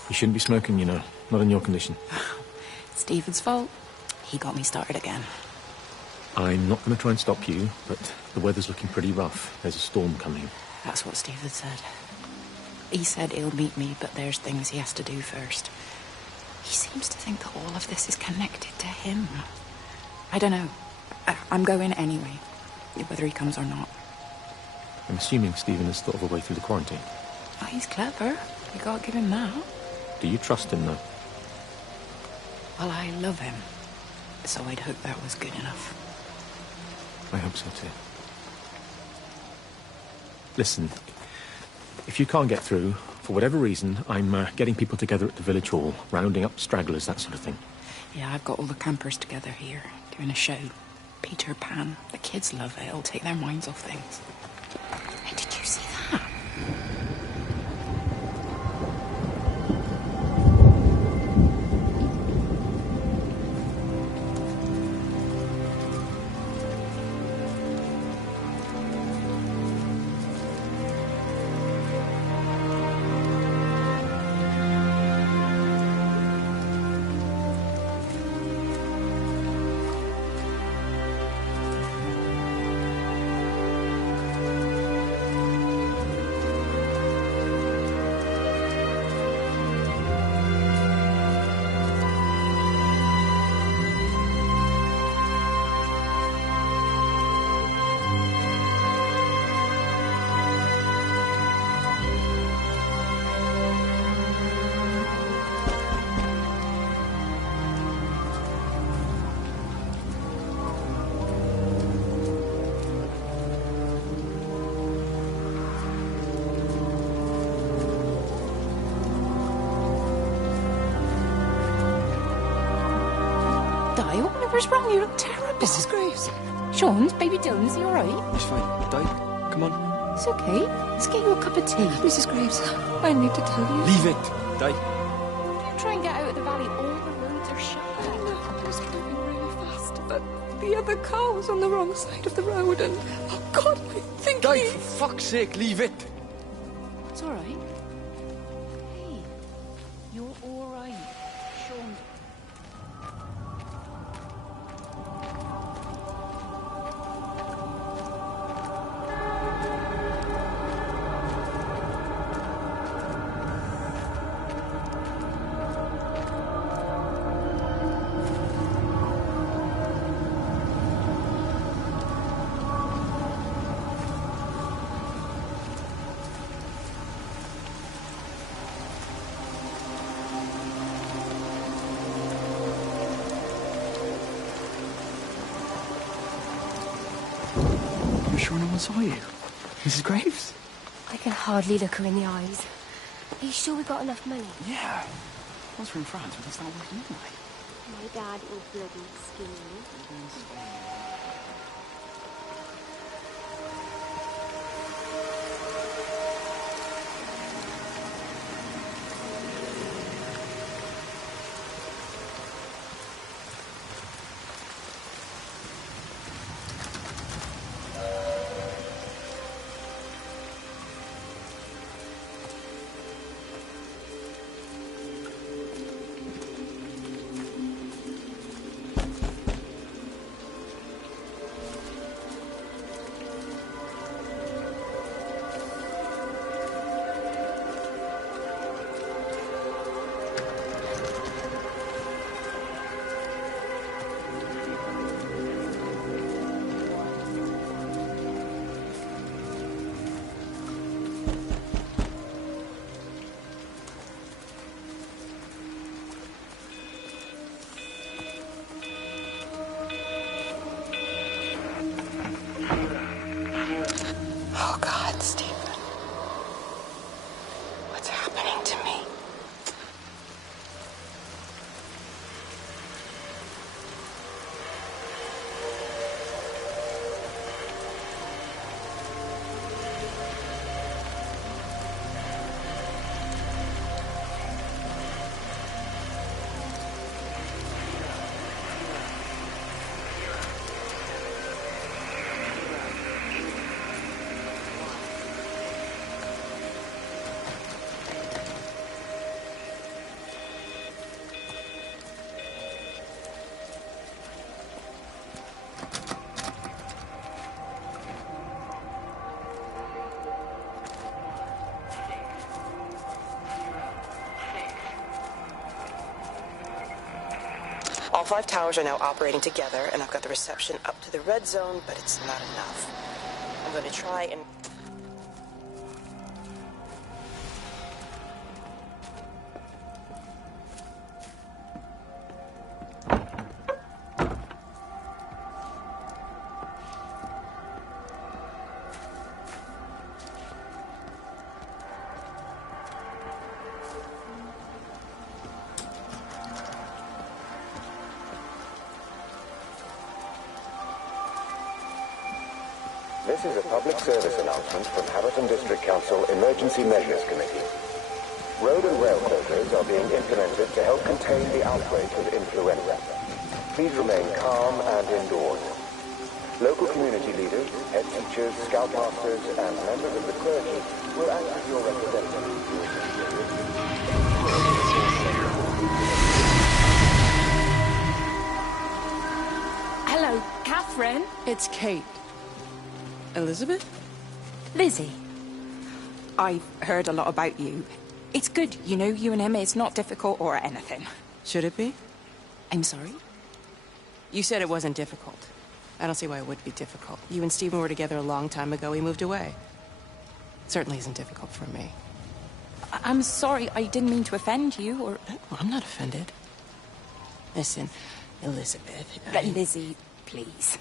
You shouldn't be smoking, you know. Not in your condition. Stephen's fault. He got me started again. I'm not going to try and stop you, but the weather's looking pretty rough. There's a storm coming. That's what Stephen said. He said he'll meet me, but there's things he has to do first. He seems to think that all of this is connected to him. I don't know. I'm going anyway, whether he comes or not. I'm assuming Stephen has thought of a way through the quarantine. Oh, he's clever. You gotta give him that. Do you trust him, though? Well, I love him. So I'd hope that was good enough. I hope so, too. Listen, if you can't get through, for whatever reason, I'm getting people together at the village hall, rounding up stragglers, that sort of thing. Yeah, I've got all the campers together here, doing a show. Peter Pan. The kids love it. It'll take their minds off things. Hey, did you see that? Di, whatever's wrong? You look terrible. Mrs. Graves. Sean's, baby Dylan's, he all right? It's fine. Di, come on. It's okay. Let's get you a cup of tea. Mrs. Graves, I need to tell you. Leave it, Di. Don't try and get out of the valley. All the roads are shut. I was driving really fast, but the other car was on the wrong side of the road, and oh God, I think Di, for fuck's sake, leave it. It's all right. Hey, you're all right. Sean. You're sure no one saw you? Mrs. Graves? I can hardly look her in the eyes. Are you sure we got enough money? Yeah. Once we're in France, we can start working anyway. My dad is bloody skinny. Oh, God, Stephen. What's happening to me? All 5 towers are now operating together, and I've got the reception up to the red zone, but it's not enough. I'm going to try and... This is a public service announcement from Haverton District Council Emergency Measures Committee. Road and rail closures are being implemented to help contain the outbreak of influenza. Please remain calm and indoors. Local community leaders, head teachers, scoutmasters, and members of the clergy will act as your representatives during this period. Hello, Catherine. It's Kate. Elizabeth? Lizzie. I've heard a lot about you. It's good, you know, you and him. It's not difficult or anything. Should it be? I'm sorry? You said it wasn't difficult. I don't see why it would be difficult. You and Stephen were together a long time ago. He moved away. Certainly isn't difficult for me. I'm sorry. I didn't mean to offend you, or... Well, I'm not offended. Listen, Elizabeth... Lizzie, please.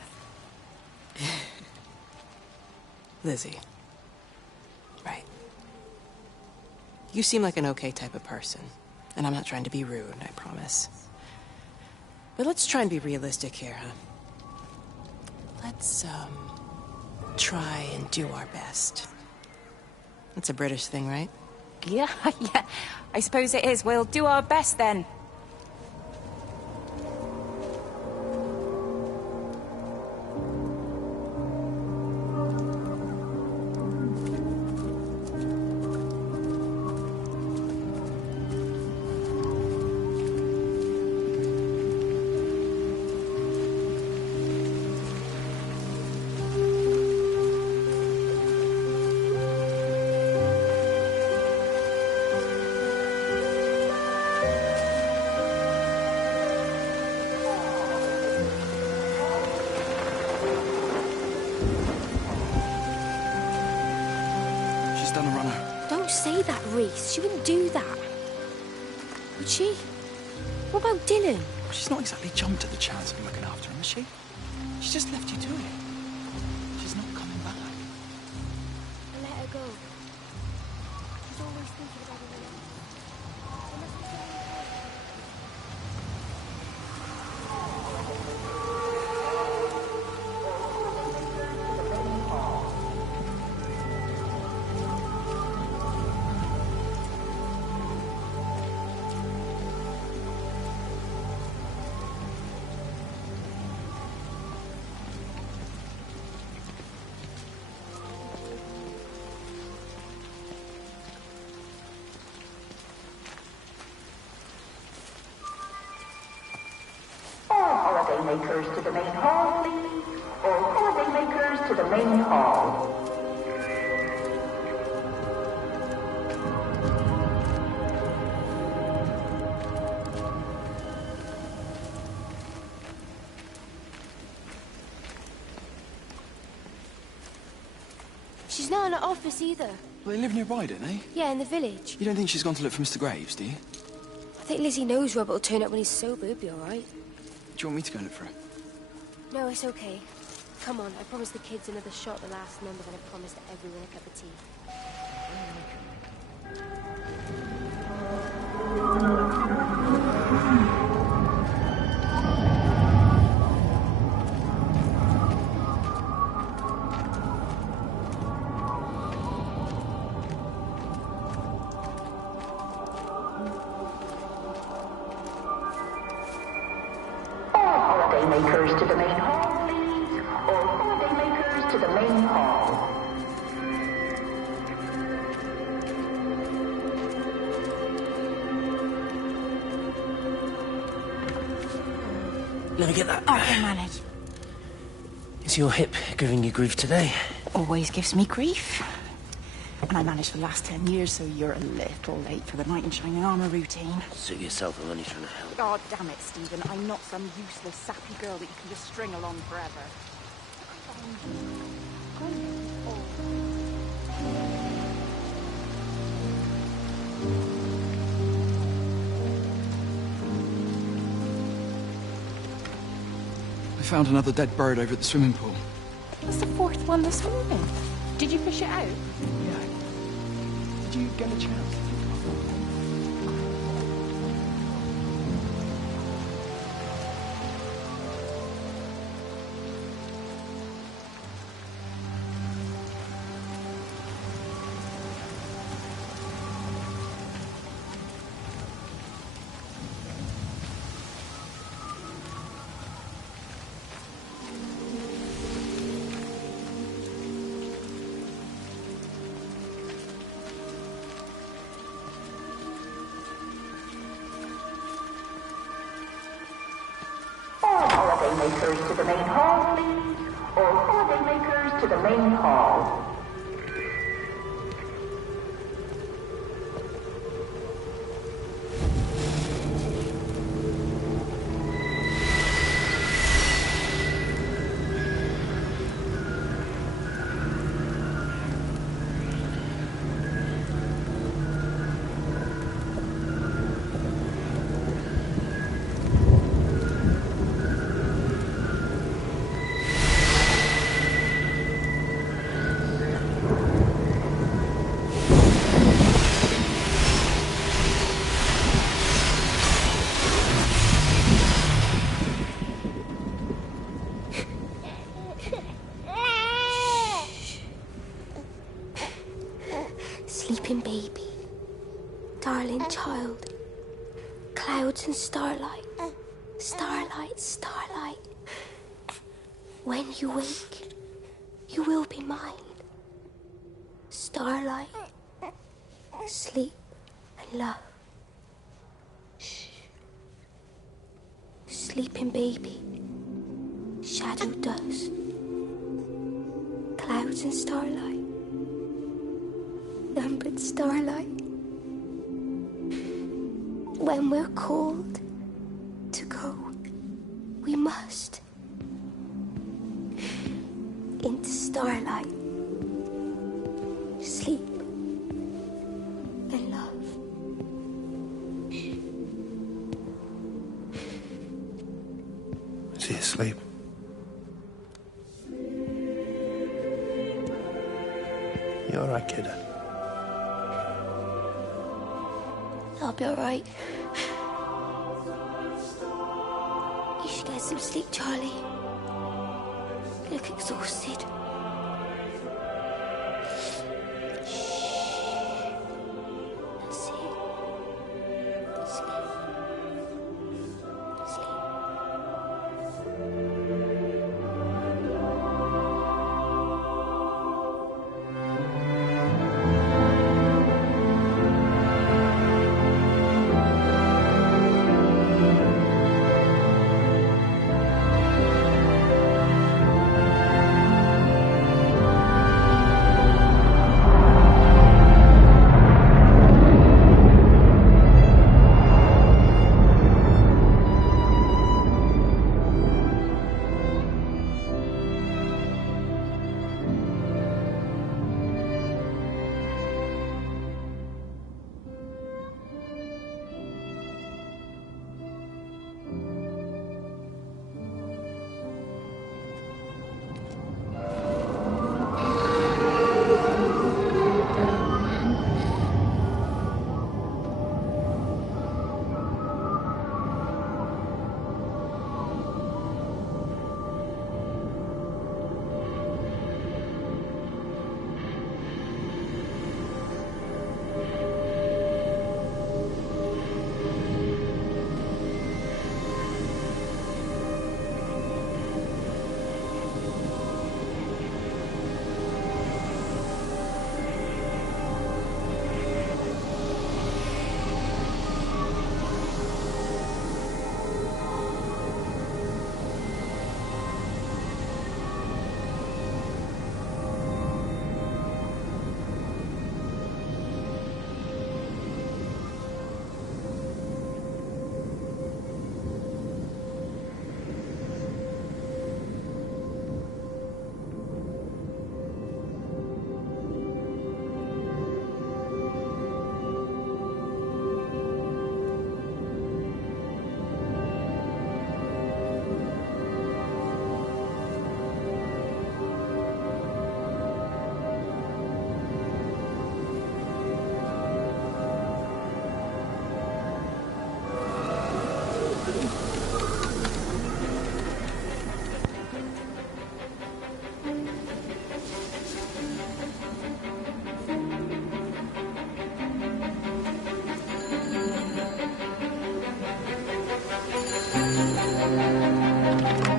Lizzie. Right. You seem like an okay type of person. And I'm not trying to be rude, I promise. But let's try and be realistic here, huh? Let's, try and do our best. That's a British thing, right? Yeah, yeah. I suppose it is. We'll do our best, then. Say that, Reese. She wouldn't do that. Would she? What about Dylan? She's not exactly jumped at the chance of looking after him, has she? She just left you to it. She's not coming back. I let her go. She's always thinking about everyone else. There must be something else. Holidaymakers to the main hall, please. All holidaymakers to the main hall. She's not in her office either. Well, they live nearby, don't they? Yeah, in the village. You don't think she's gone to look for Mr. Graves, do you? I think Lizzie knows Robert will turn up when he's sober. He'll be all right. Do you want me to go and look for her? No, it's okay. Come on, I promised the kids another shot at the last number, then I promised everyone a cup of tea. Holidaymakers to the main hall, please. All holidaymakers to the main hall. Let me get that. I can manage. Is your hip giving you grief today? Always gives me grief. And I managed for the last 10 years, so you're a little late for the knight in shining armour routine. Suit yourself, I'm only trying to help. God damn it, Stephen. I'm not some useless, sappy girl that you can just string along forever. I found another dead bird over at the swimming pool. That's the fourth one this morning. Did you fish it out? Yeah. Did you get a chance? Holidaymakers to the main hall, please. All holidaymakers to the main hall. Sleeping baby, darling child, clouds and starlight, starlight, starlight. When you wake, you will be mine. Starlight, sleep and love. Shh. Sleeping baby, shadow dust, clouds and starlight. Numbered starlight. When we're called to go, we must. Into starlight. Sleep and love. Is he asleep? You all right, kiddo? I'll be alright. You should get some sleep, Charlie. You look exhausted. That's it. Sleep.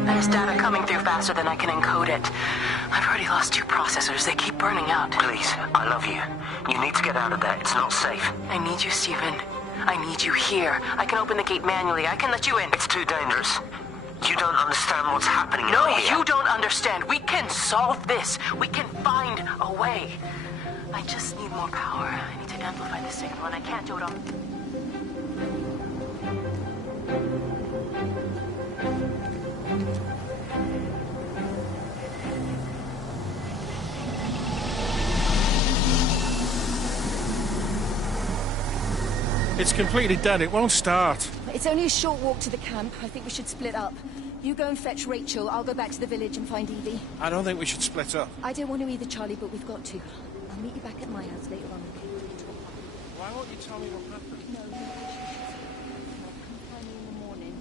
There's data coming through faster than I can encode it. I've already lost 2 processors. They keep burning out. Please, I love you. You need to get out of there. It's not safe. I need you, Stephen. I need you here. I can open the gate manually. I can let you in. It's too dangerous. You don't understand what's happening No, out here. you don't understand. We can solve this. We can find a way. I just need more power. I need to amplify the signal, and I can't do it on... It's completely dead. It won't start. It's only a short walk to the camp. I think we should split up. You go and fetch Rachel. I'll go back to the village and find Evie. I don't think we should split up. I don't want to either, Charlie, but we've got to. I'll meet you back at my house later on. Why won't you tell me what happened? No, come find me in the morning.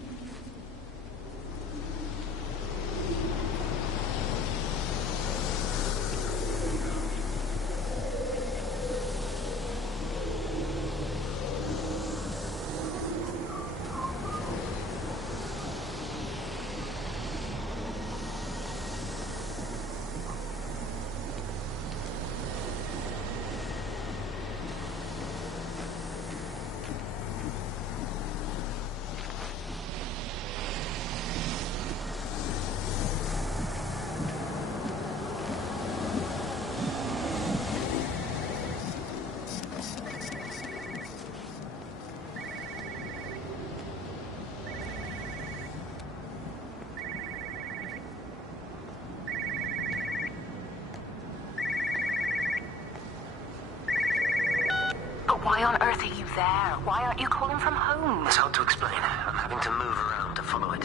Why on earth are you there? Why aren't you calling from home? It's hard to explain. I'm having to move around to follow it.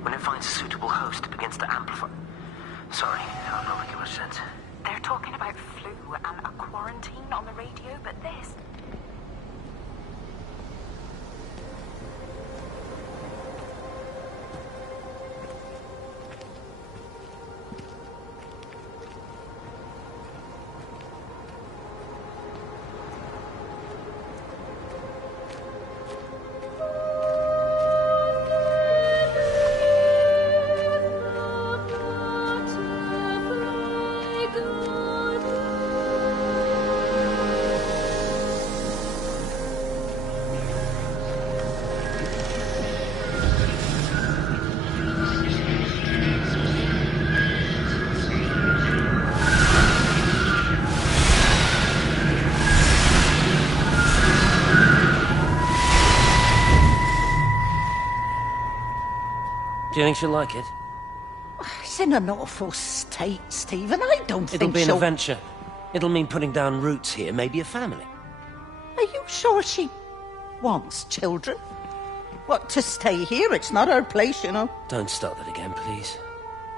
When it finds a suitable host, it begins to amplify. Sorry, I'm not making much sense. They're talking about flu and a quarantine on the radio, but this... Do you think she'll like it? It's in an awful state, Stephen. I don't think It'll be an she'll... adventure. It'll mean putting down roots here, maybe a family. Are you sure she wants children? What, to stay here? It's not her place, you know. Don't start that again, please.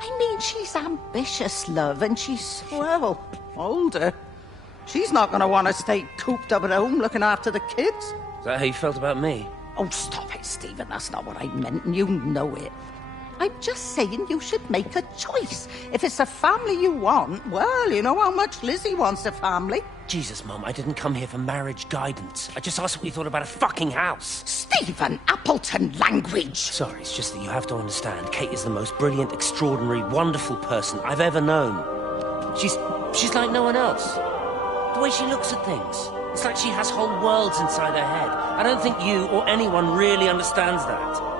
I mean, she's ambitious, love, and she's, well, older. She's not going to want to stay cooped up at home looking after the kids. Is that how you felt about me? Oh, stop it, Stephen. That's not what I meant, and you know it. I'm just saying you should make a choice. If it's a family you want, well, you know how much Lizzie wants a family. Jesus, Mum, I didn't come here for marriage guidance. I just asked what you thought about a fucking house. Stephen Appleton language! Sorry, it's just that you have to understand. Kate is the most brilliant, extraordinary, wonderful person I've ever known. She's like no one else. The way she looks at things. It's like she has whole worlds inside her head. I don't think you or anyone really understands that.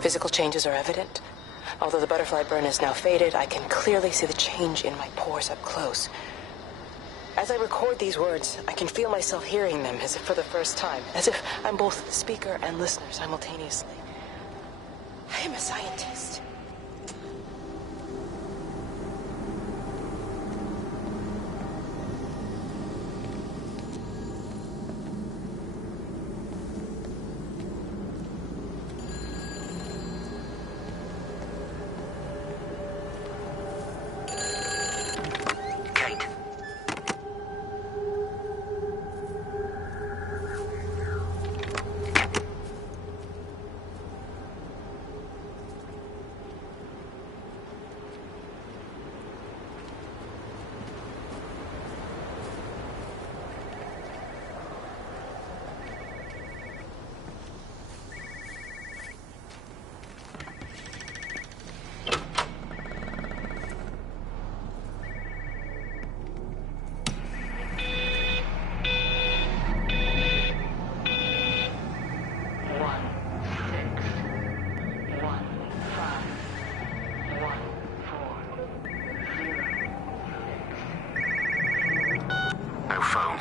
Physical changes are evident. Although the butterfly burn is now faded, I can clearly see the change in my pores up close. As I record these words, I can feel myself hearing them as if for the first time, as if I'm both speaker and listener simultaneously. I am a scientist.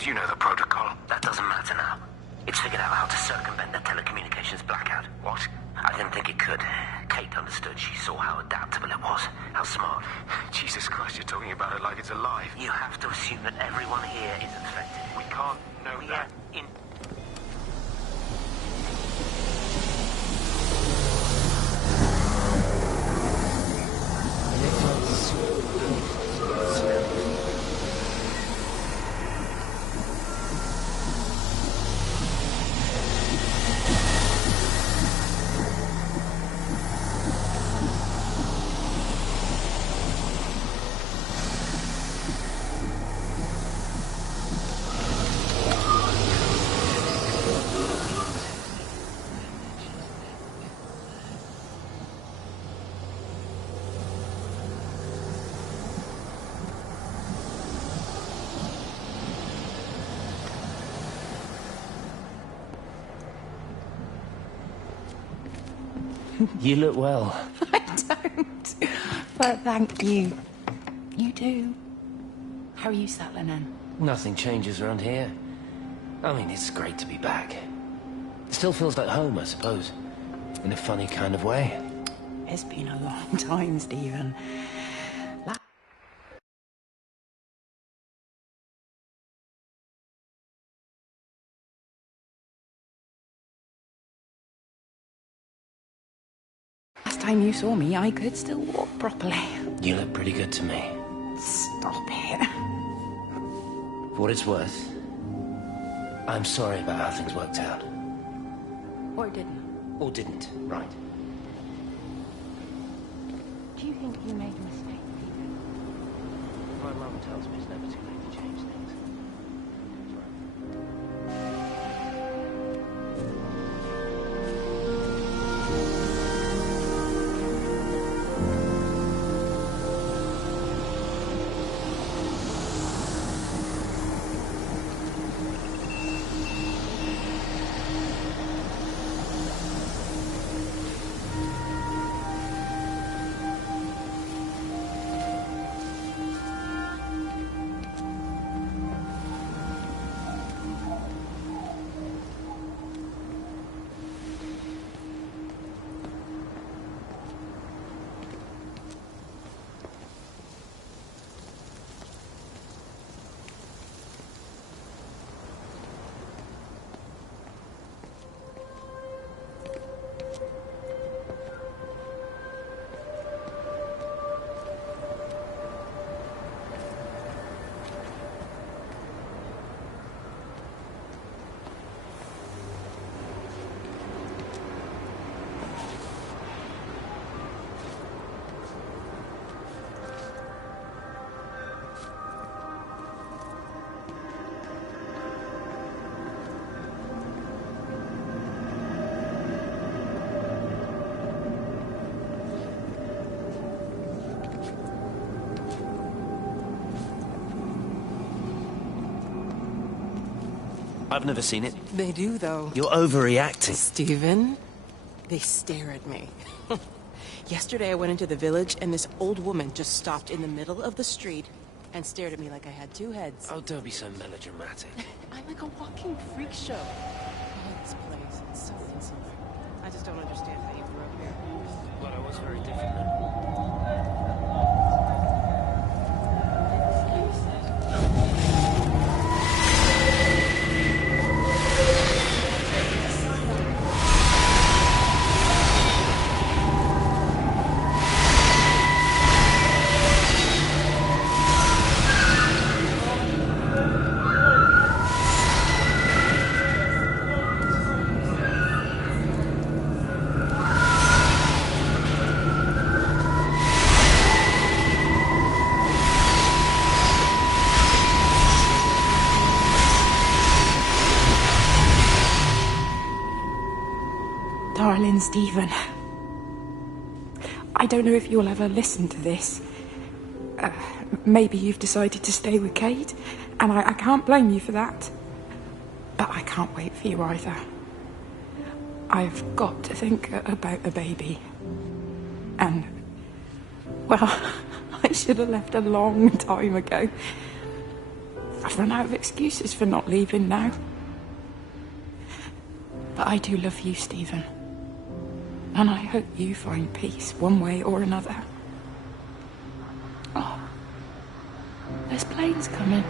You know the protocol. That doesn't matter now. It's figured out how to circumvent the telecommunications blackout. What? I didn't think it could. Kate understood. She saw how adaptable it was. How smart. Jesus Christ, you're talking about it like it's alive. You have to assume that everyone here is infected. We can't know that. You look well. I don't. But thank you. You do. How are you settling in? Nothing changes around here. I mean, it's great to be back. It still feels like home, I suppose. In a funny kind of way. It's been a long time, Stephen. Last time you saw me, I could still walk properly. You look pretty good to me. Stop it. For what it's worth, I'm sorry about how things worked out. Or didn't. Or didn't, right. Do you think you made a mistake, Peter? My mum tells me it's never too late to change things. I've never seen it. They do, though. You're overreacting. Stephen, they stare at me. Yesterday I went into the village and this old woman just stopped in the middle of the street and stared at me like I had two heads. Oh, don't be so melodramatic. I'm like a walking freak show. Oh, this place, it's so insular. I just don't understand how you grew up here. Well, I was very different then. Darling Stephen, I don't know if you'll ever listen to this. Maybe you've decided to stay with Kate, and I can't blame you for that. But I can't wait for you either. I've got to think about the baby. And, well, I should have left a long time ago. I've run out of excuses for not leaving now. But I do love you, Stephen. And I hope you find peace one way or another. Oh, there's planes coming.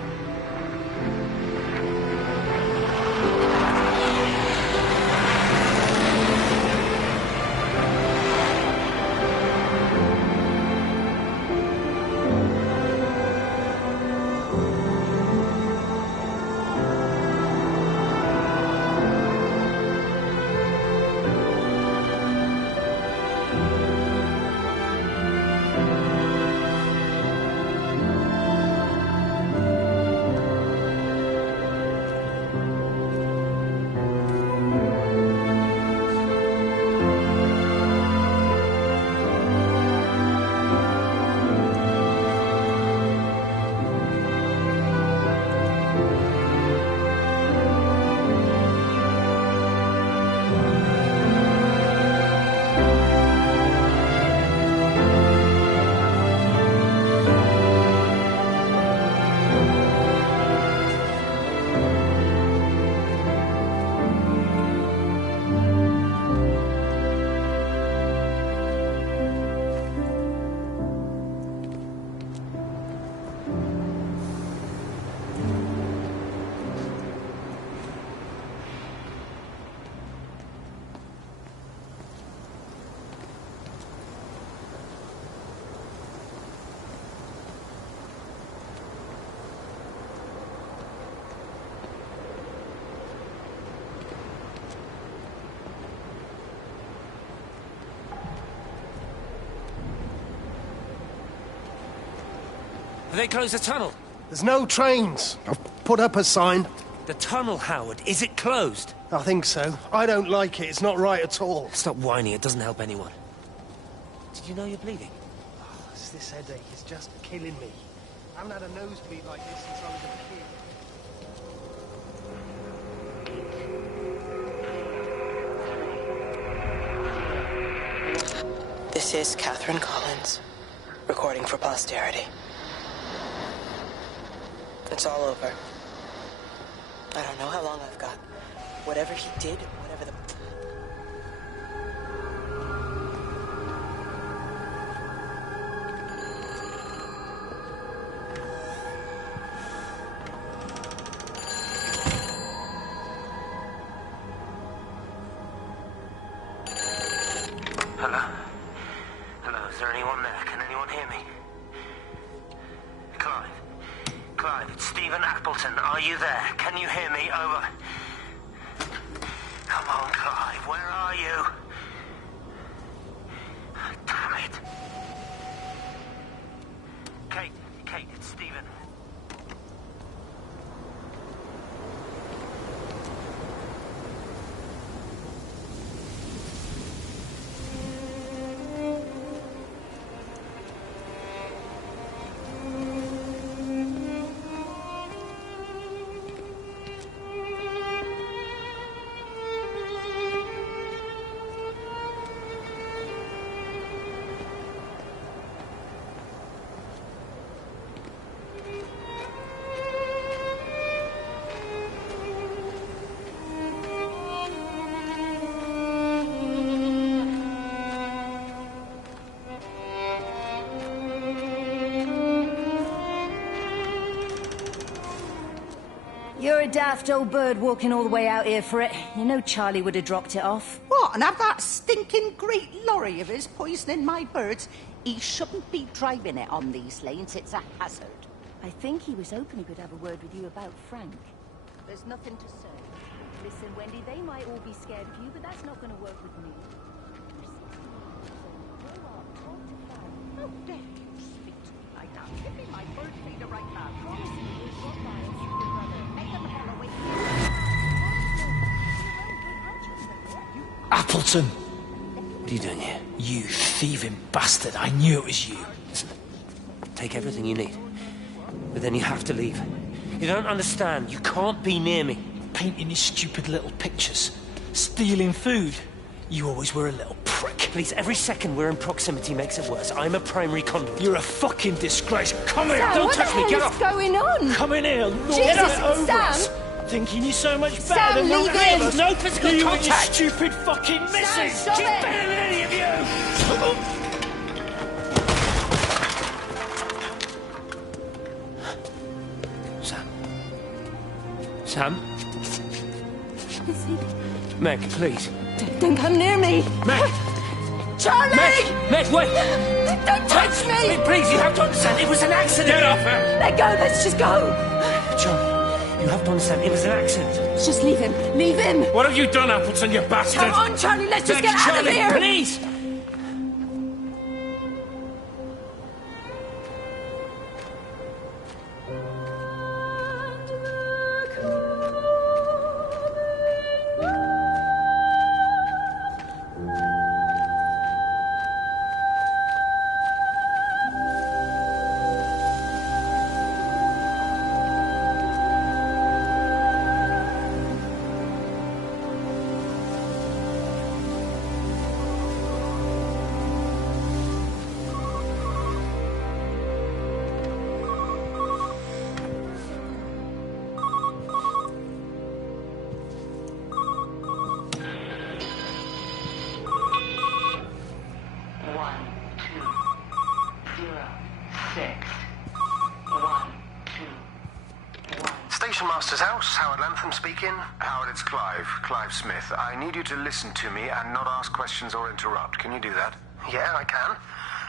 Have they closed the tunnel? There's no trains. I've put up a sign. The tunnel, Howard, is it closed? I think so. I don't like it. It's not right at all. Stop whining, it doesn't help anyone. Did you know you're bleeding? Oh, this headache is just killing me. I haven't had a nosebleed like this since I was a kid. This is Catherine Collins, recording for posterity. It's all over. I don't know how long I've got. Whatever he did, whatever the... Hello? Hello, is there anyone there? Can anyone hear me? Clive? Clive, it's Stephen Appleton. Are you there? Can you hear me? Over. Come on, Clive, where are you? Damn it. Kate, it's Stephen. You're a daft old bird walking all the way out here for it. You know Charlie would have dropped it off. What, and have that stinking great lorry of his poisoning my birds? He shouldn't be driving it on these lanes. It's a hazard. I think he was hoping he could have a word with you about Frank. There's nothing to say. Listen, Wendy, they might all be scared of you, but that's not going to work with me. How dare you speak to me like that? Give me my bird feeder right now. Promise me you've got my stupid brother. Make them hell away. Appleton! What are you doing here? You thieving bastard. I knew it was you. Take everything you need. But then you have to leave. You don't understand. You can't be near me. Painting your stupid little pictures. Stealing food. You always were a little prick. Please, every second we're in proximity makes it worse. I'm a primary conduit. You're a fucking disgrace. Come here! Sam, Don't touch me! Get off! What's going on? Come in here! Lord, Jesus, get over Sam! us. Thinking you're so much better Sam, than the leave three him. of us. No physical you contact. And your stupid fucking missus! stop She's it. better than any of you! Sam? Meg, please. Don't come near me! Meg! Charlie! Meg, wait! Don't touch me! Meg, please, you have to understand, it was an accident! Get off her! Let go, let's just go! John, you have to understand, it was an accident. Just leave him, leave him! What have you done, Appleton, you bastard? Come on, Charlie, let's just Meg, get out Charlie, of here! Please! Station Master's house, Howard Lantham speaking. Howard, it's Clive Smith. I need you to listen to me and not ask questions or interrupt. Can you do that? Yeah, I can.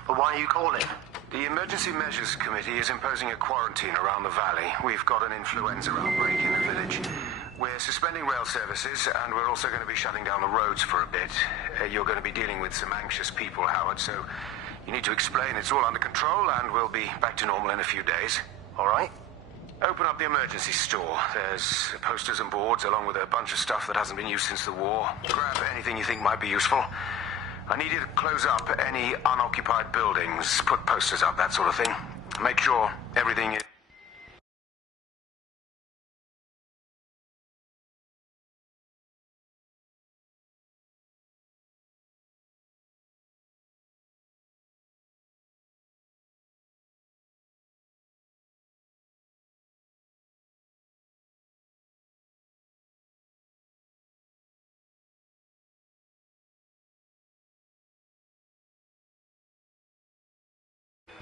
But why are you calling? The Emergency Measures Committee is imposing a quarantine around the valley. We've got an influenza outbreak in the village. we're suspending rail services, and we're also going to be shutting down the roads for a bit. You're going to be dealing with some anxious people, Howard, so you need to explain it's all under control, and we'll be back to normal in a few days. All right? Open up the emergency store. There's posters and boards, along with a bunch of stuff that hasn't been used since the war. Grab anything you think might be useful. I need you to close up any unoccupied buildings, put posters up, that sort of thing. Make sure everything is...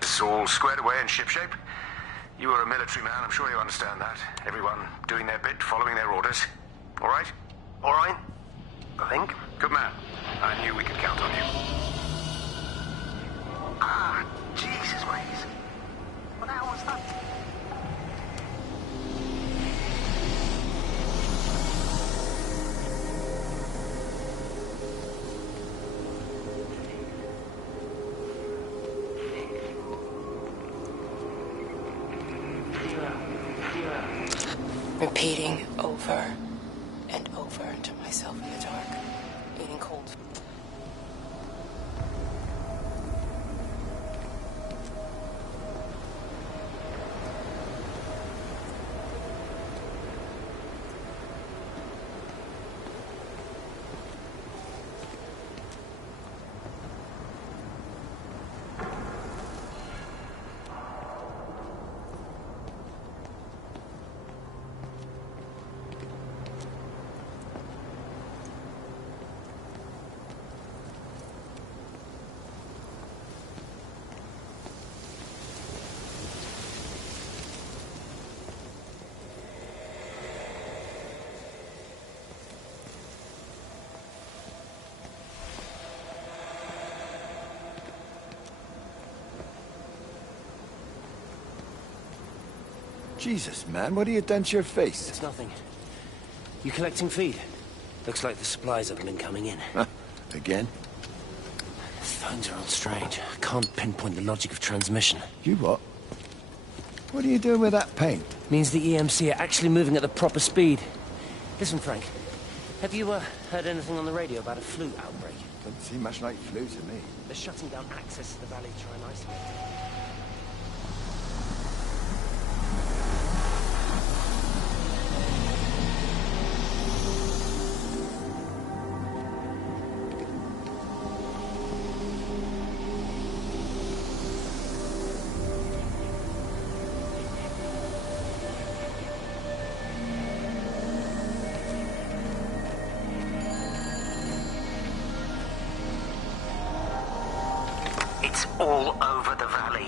It's all squared away and shipshape. You are a military man, I'm sure you understand that. Everyone doing their bit, following their orders. All right? All right? I think. Good man. I knew we could count on you. Ah, Jesus, Waze. What the hell was that? Repeating over and over to myself in the dark, eating cold. Jesus, man, what have you done to your face? It's nothing. You collecting feed? Looks like the supplies haven't been coming in. Again? The phones are all strange. I can't pinpoint the logic of transmission. You what? What are you doing with that paint? Means the EMC are actually moving at the proper speed. Listen, Frank. Have you heard anything on the radio about a flu outbreak? Doesn't seem much like flu to me. They're shutting down access to the valley to try and isolate it. It's all over the valley.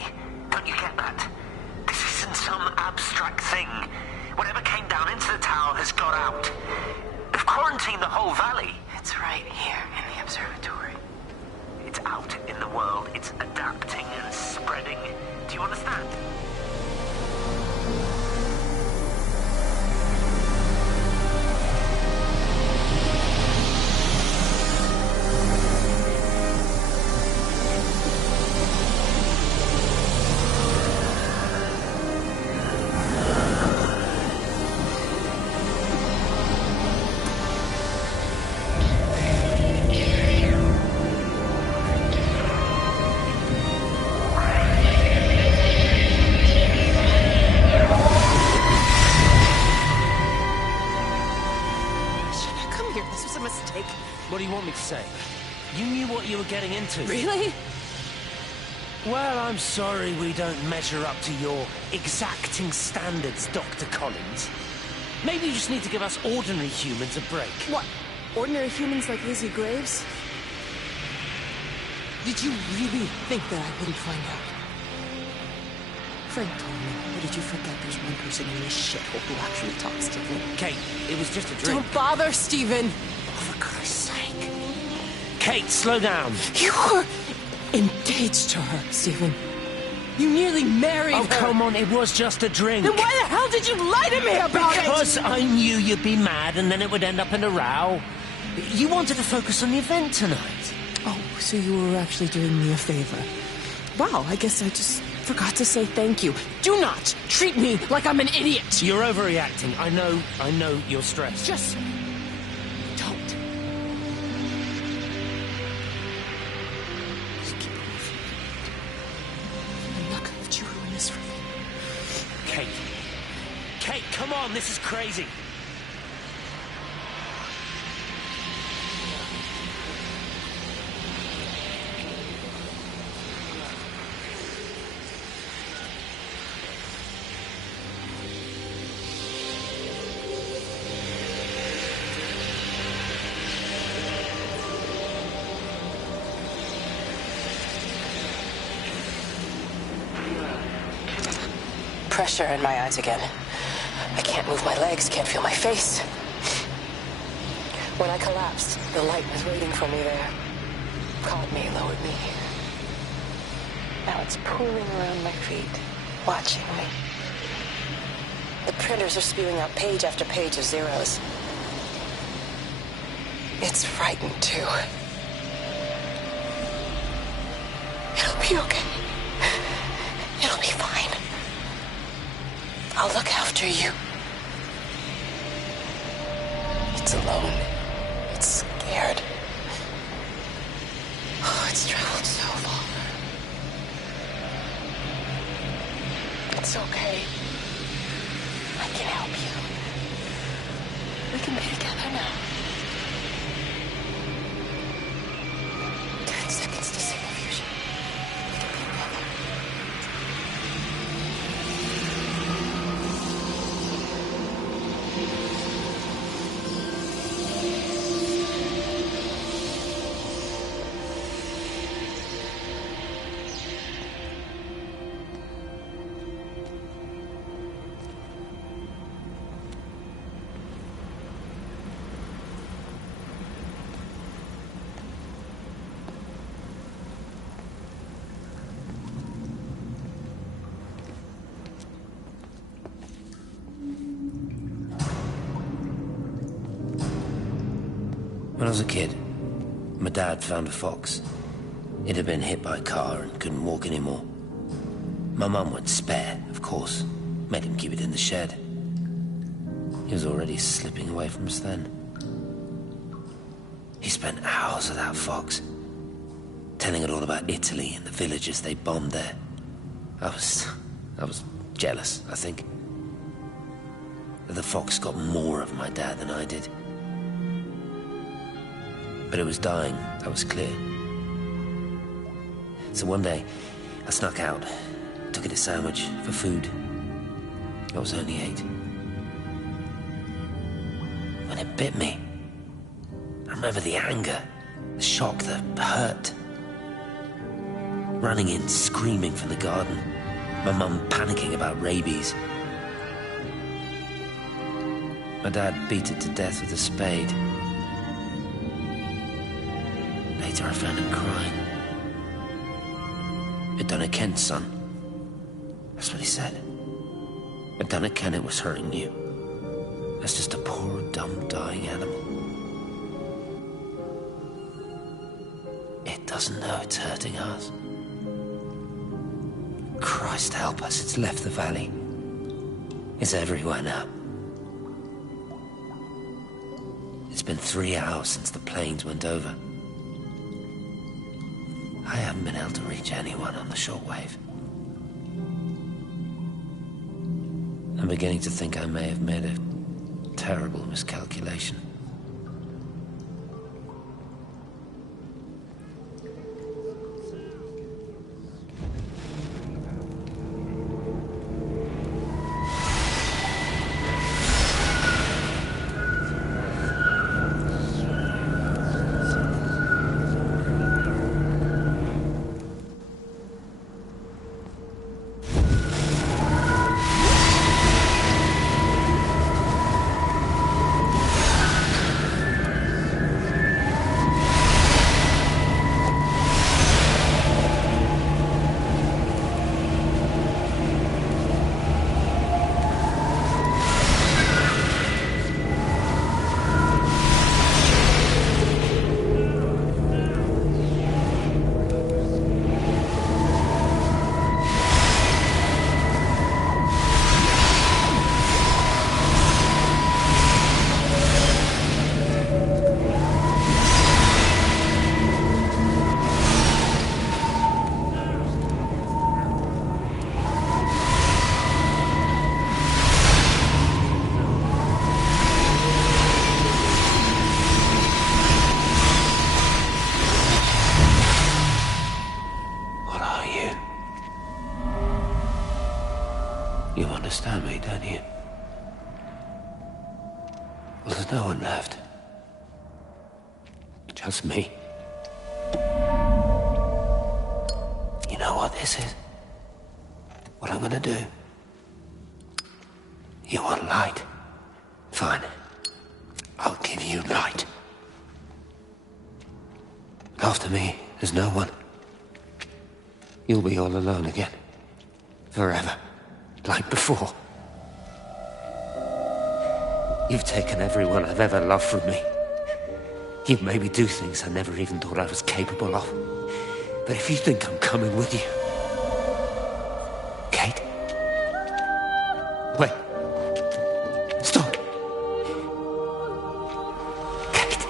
Don't you get that? This isn't some abstract thing. Whatever came down into the tower has got out. They've quarantined the whole valley. It's right here in the observatory. It's out in the world. It's adapting and spreading. Do you understand? What do you want me to say? You knew what you were getting into. Really? Well, I'm sorry we don't measure up to your exacting standards, Dr. Collins. Maybe you just need to give us ordinary humans a break. What? Ordinary humans like Lizzie Graves? Did you really think that I wouldn't find out? Frank told me, or did you forget there's one person in this shithole who actually talks to me? Kate, it was just a drink. Don't bother, Stephen! Oh, for Christ's sake. Kate, slow down. You were engaged to her, Stephen. You nearly married her. Oh, come on, it was just a drink. Then why the hell did you lie to me about it? Because I knew you'd be mad and then it would end up in a row. You wanted to focus on the event tonight. Oh, so you were actually doing me a favor. Wow, I guess I just forgot to say thank you. Do not treat me like I'm an idiot. You're overreacting. I know you're stressed. Just don't. Just keep away from me. I'm not gonna let you ruin this for me. Kate. Kate, come on, this is crazy. Pressure in my eyes again. I can't move my legs, can't feel my face. When I collapsed, the light was waiting for me there. Caught me, lowered me. Now it's pooling around my feet, watching me. The printers are spewing out page after page of zeros. It's frightened, too. It'll be okay. It'll be fine. I'll look after you. It's alone. It's scared. Oh, it's traveled so far. It's okay. I can help you. We can be together now. 10 seconds to signal fusion. We can be together. When I was a kid, my dad found a fox. It had been hit by a car and couldn't walk anymore. My mum went spare, of course. Made him keep it in the shed. He was already slipping away from us then. He spent hours with that fox, telling it all about Italy and the villages they bombed there. I was jealous, I think. That the fox got more of my dad than I did. But it was dying, that was clear. So one day, I snuck out, took it a sandwich for food. I was only 8. When it bit me, I remember the anger, the shock, the hurt. Running in, screaming from the garden. My mum panicking about rabies. My dad beat it to death with a spade. Later I found him crying. I'd done it, Ken's son. That's what he said. I'd done it, Ken, it was hurting you. That's just a poor, dumb, dying animal. It doesn't know it's hurting us. Christ help us, it's left the valley. It's everywhere now. It's been 3 hours since the planes went over. I haven't been able to reach anyone on the shortwave. I'm beginning to think I may have made a terrible miscalculation. You understand me, don't you? Well, there's no one left. Just me. You know what this is? What I'm gonna do? You want light? Fine. I'll give you light. After me, there's no one. You'll be all alone again. Forever. Like before. You've taken everyone I've ever loved from me. You've made me do things I never even thought I was capable of. But if you think I'm coming with you... Kate? Wait. Stop. Kate.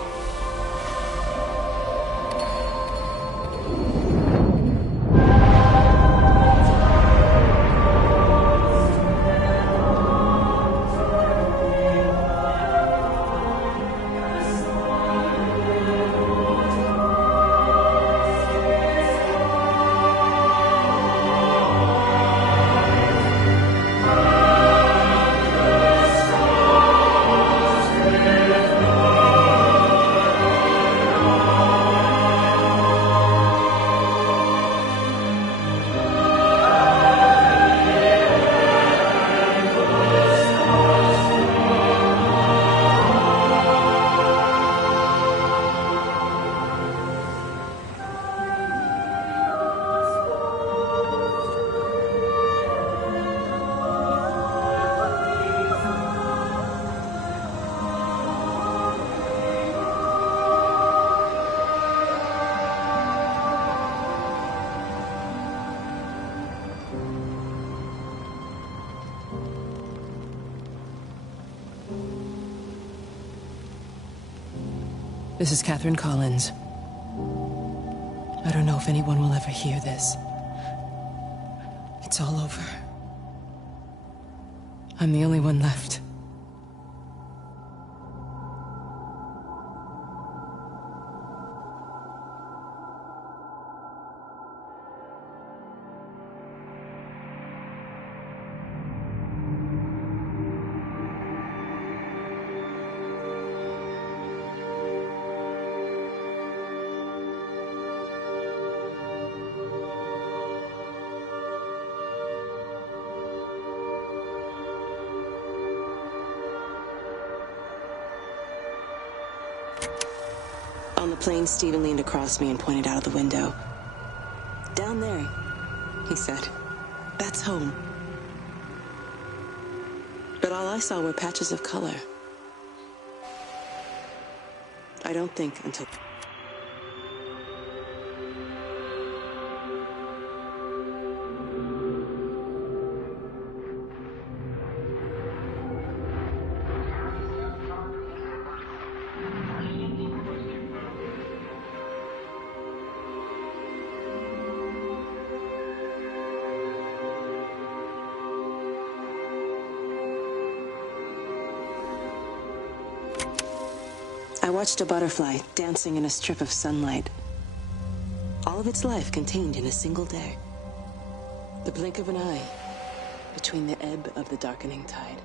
This is Catherine Collins. I don't know if anyone will ever hear this. It's all over. I'm the only one left. On the plane, Stephen leaned across me and pointed out of the window. Down there, he said. That's home. But all I saw were patches of color. I don't think until... I watched a butterfly dancing in a strip of sunlight. All of its life contained in a single day. The blink of an eye between the ebb of the darkening tide.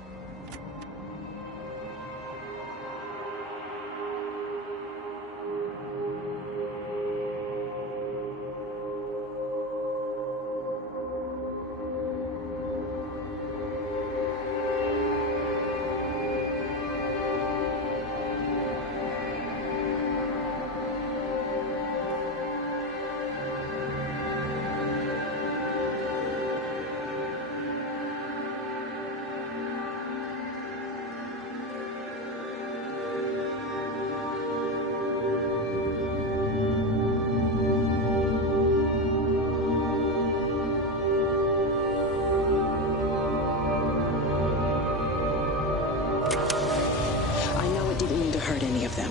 Hurt any of them.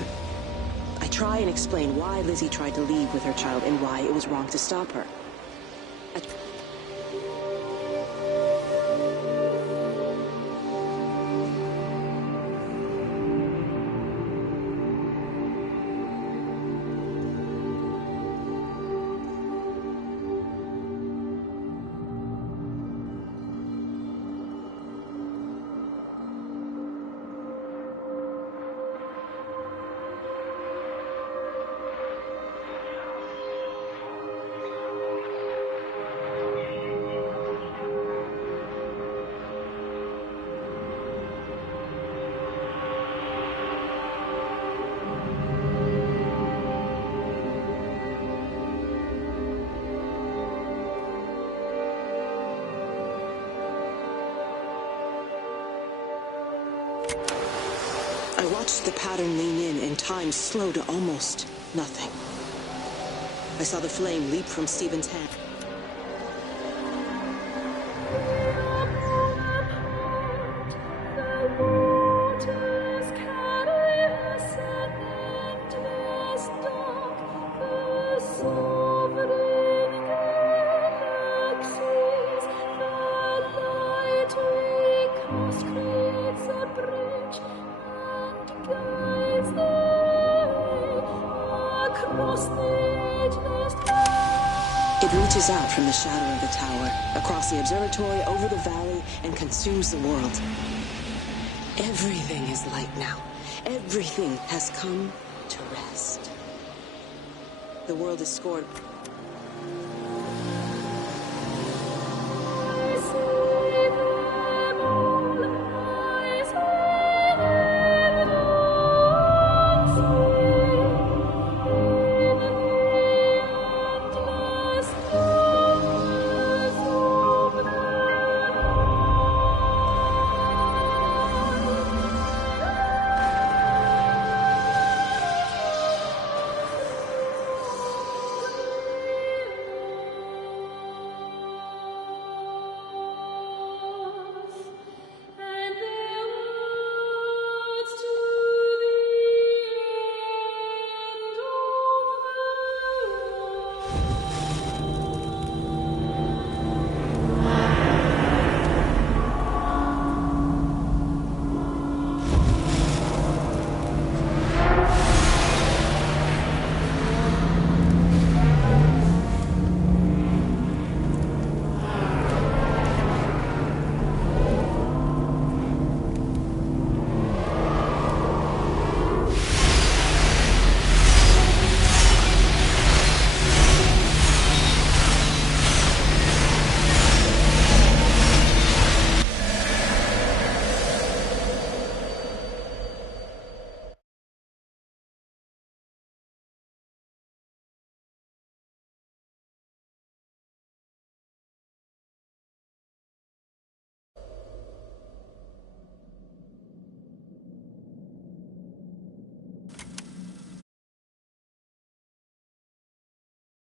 I try and explain why Lizzie tried to leave with her child and why it was wrong to stop her. watched the pattern lean in and time slow to almost nothing. I saw the flame leap from Stephen's hand. It reaches out from the shadow of the tower, across the observatory, over the valley, and consumes the world. Everything is light now. Everything has come to rest. The world is scored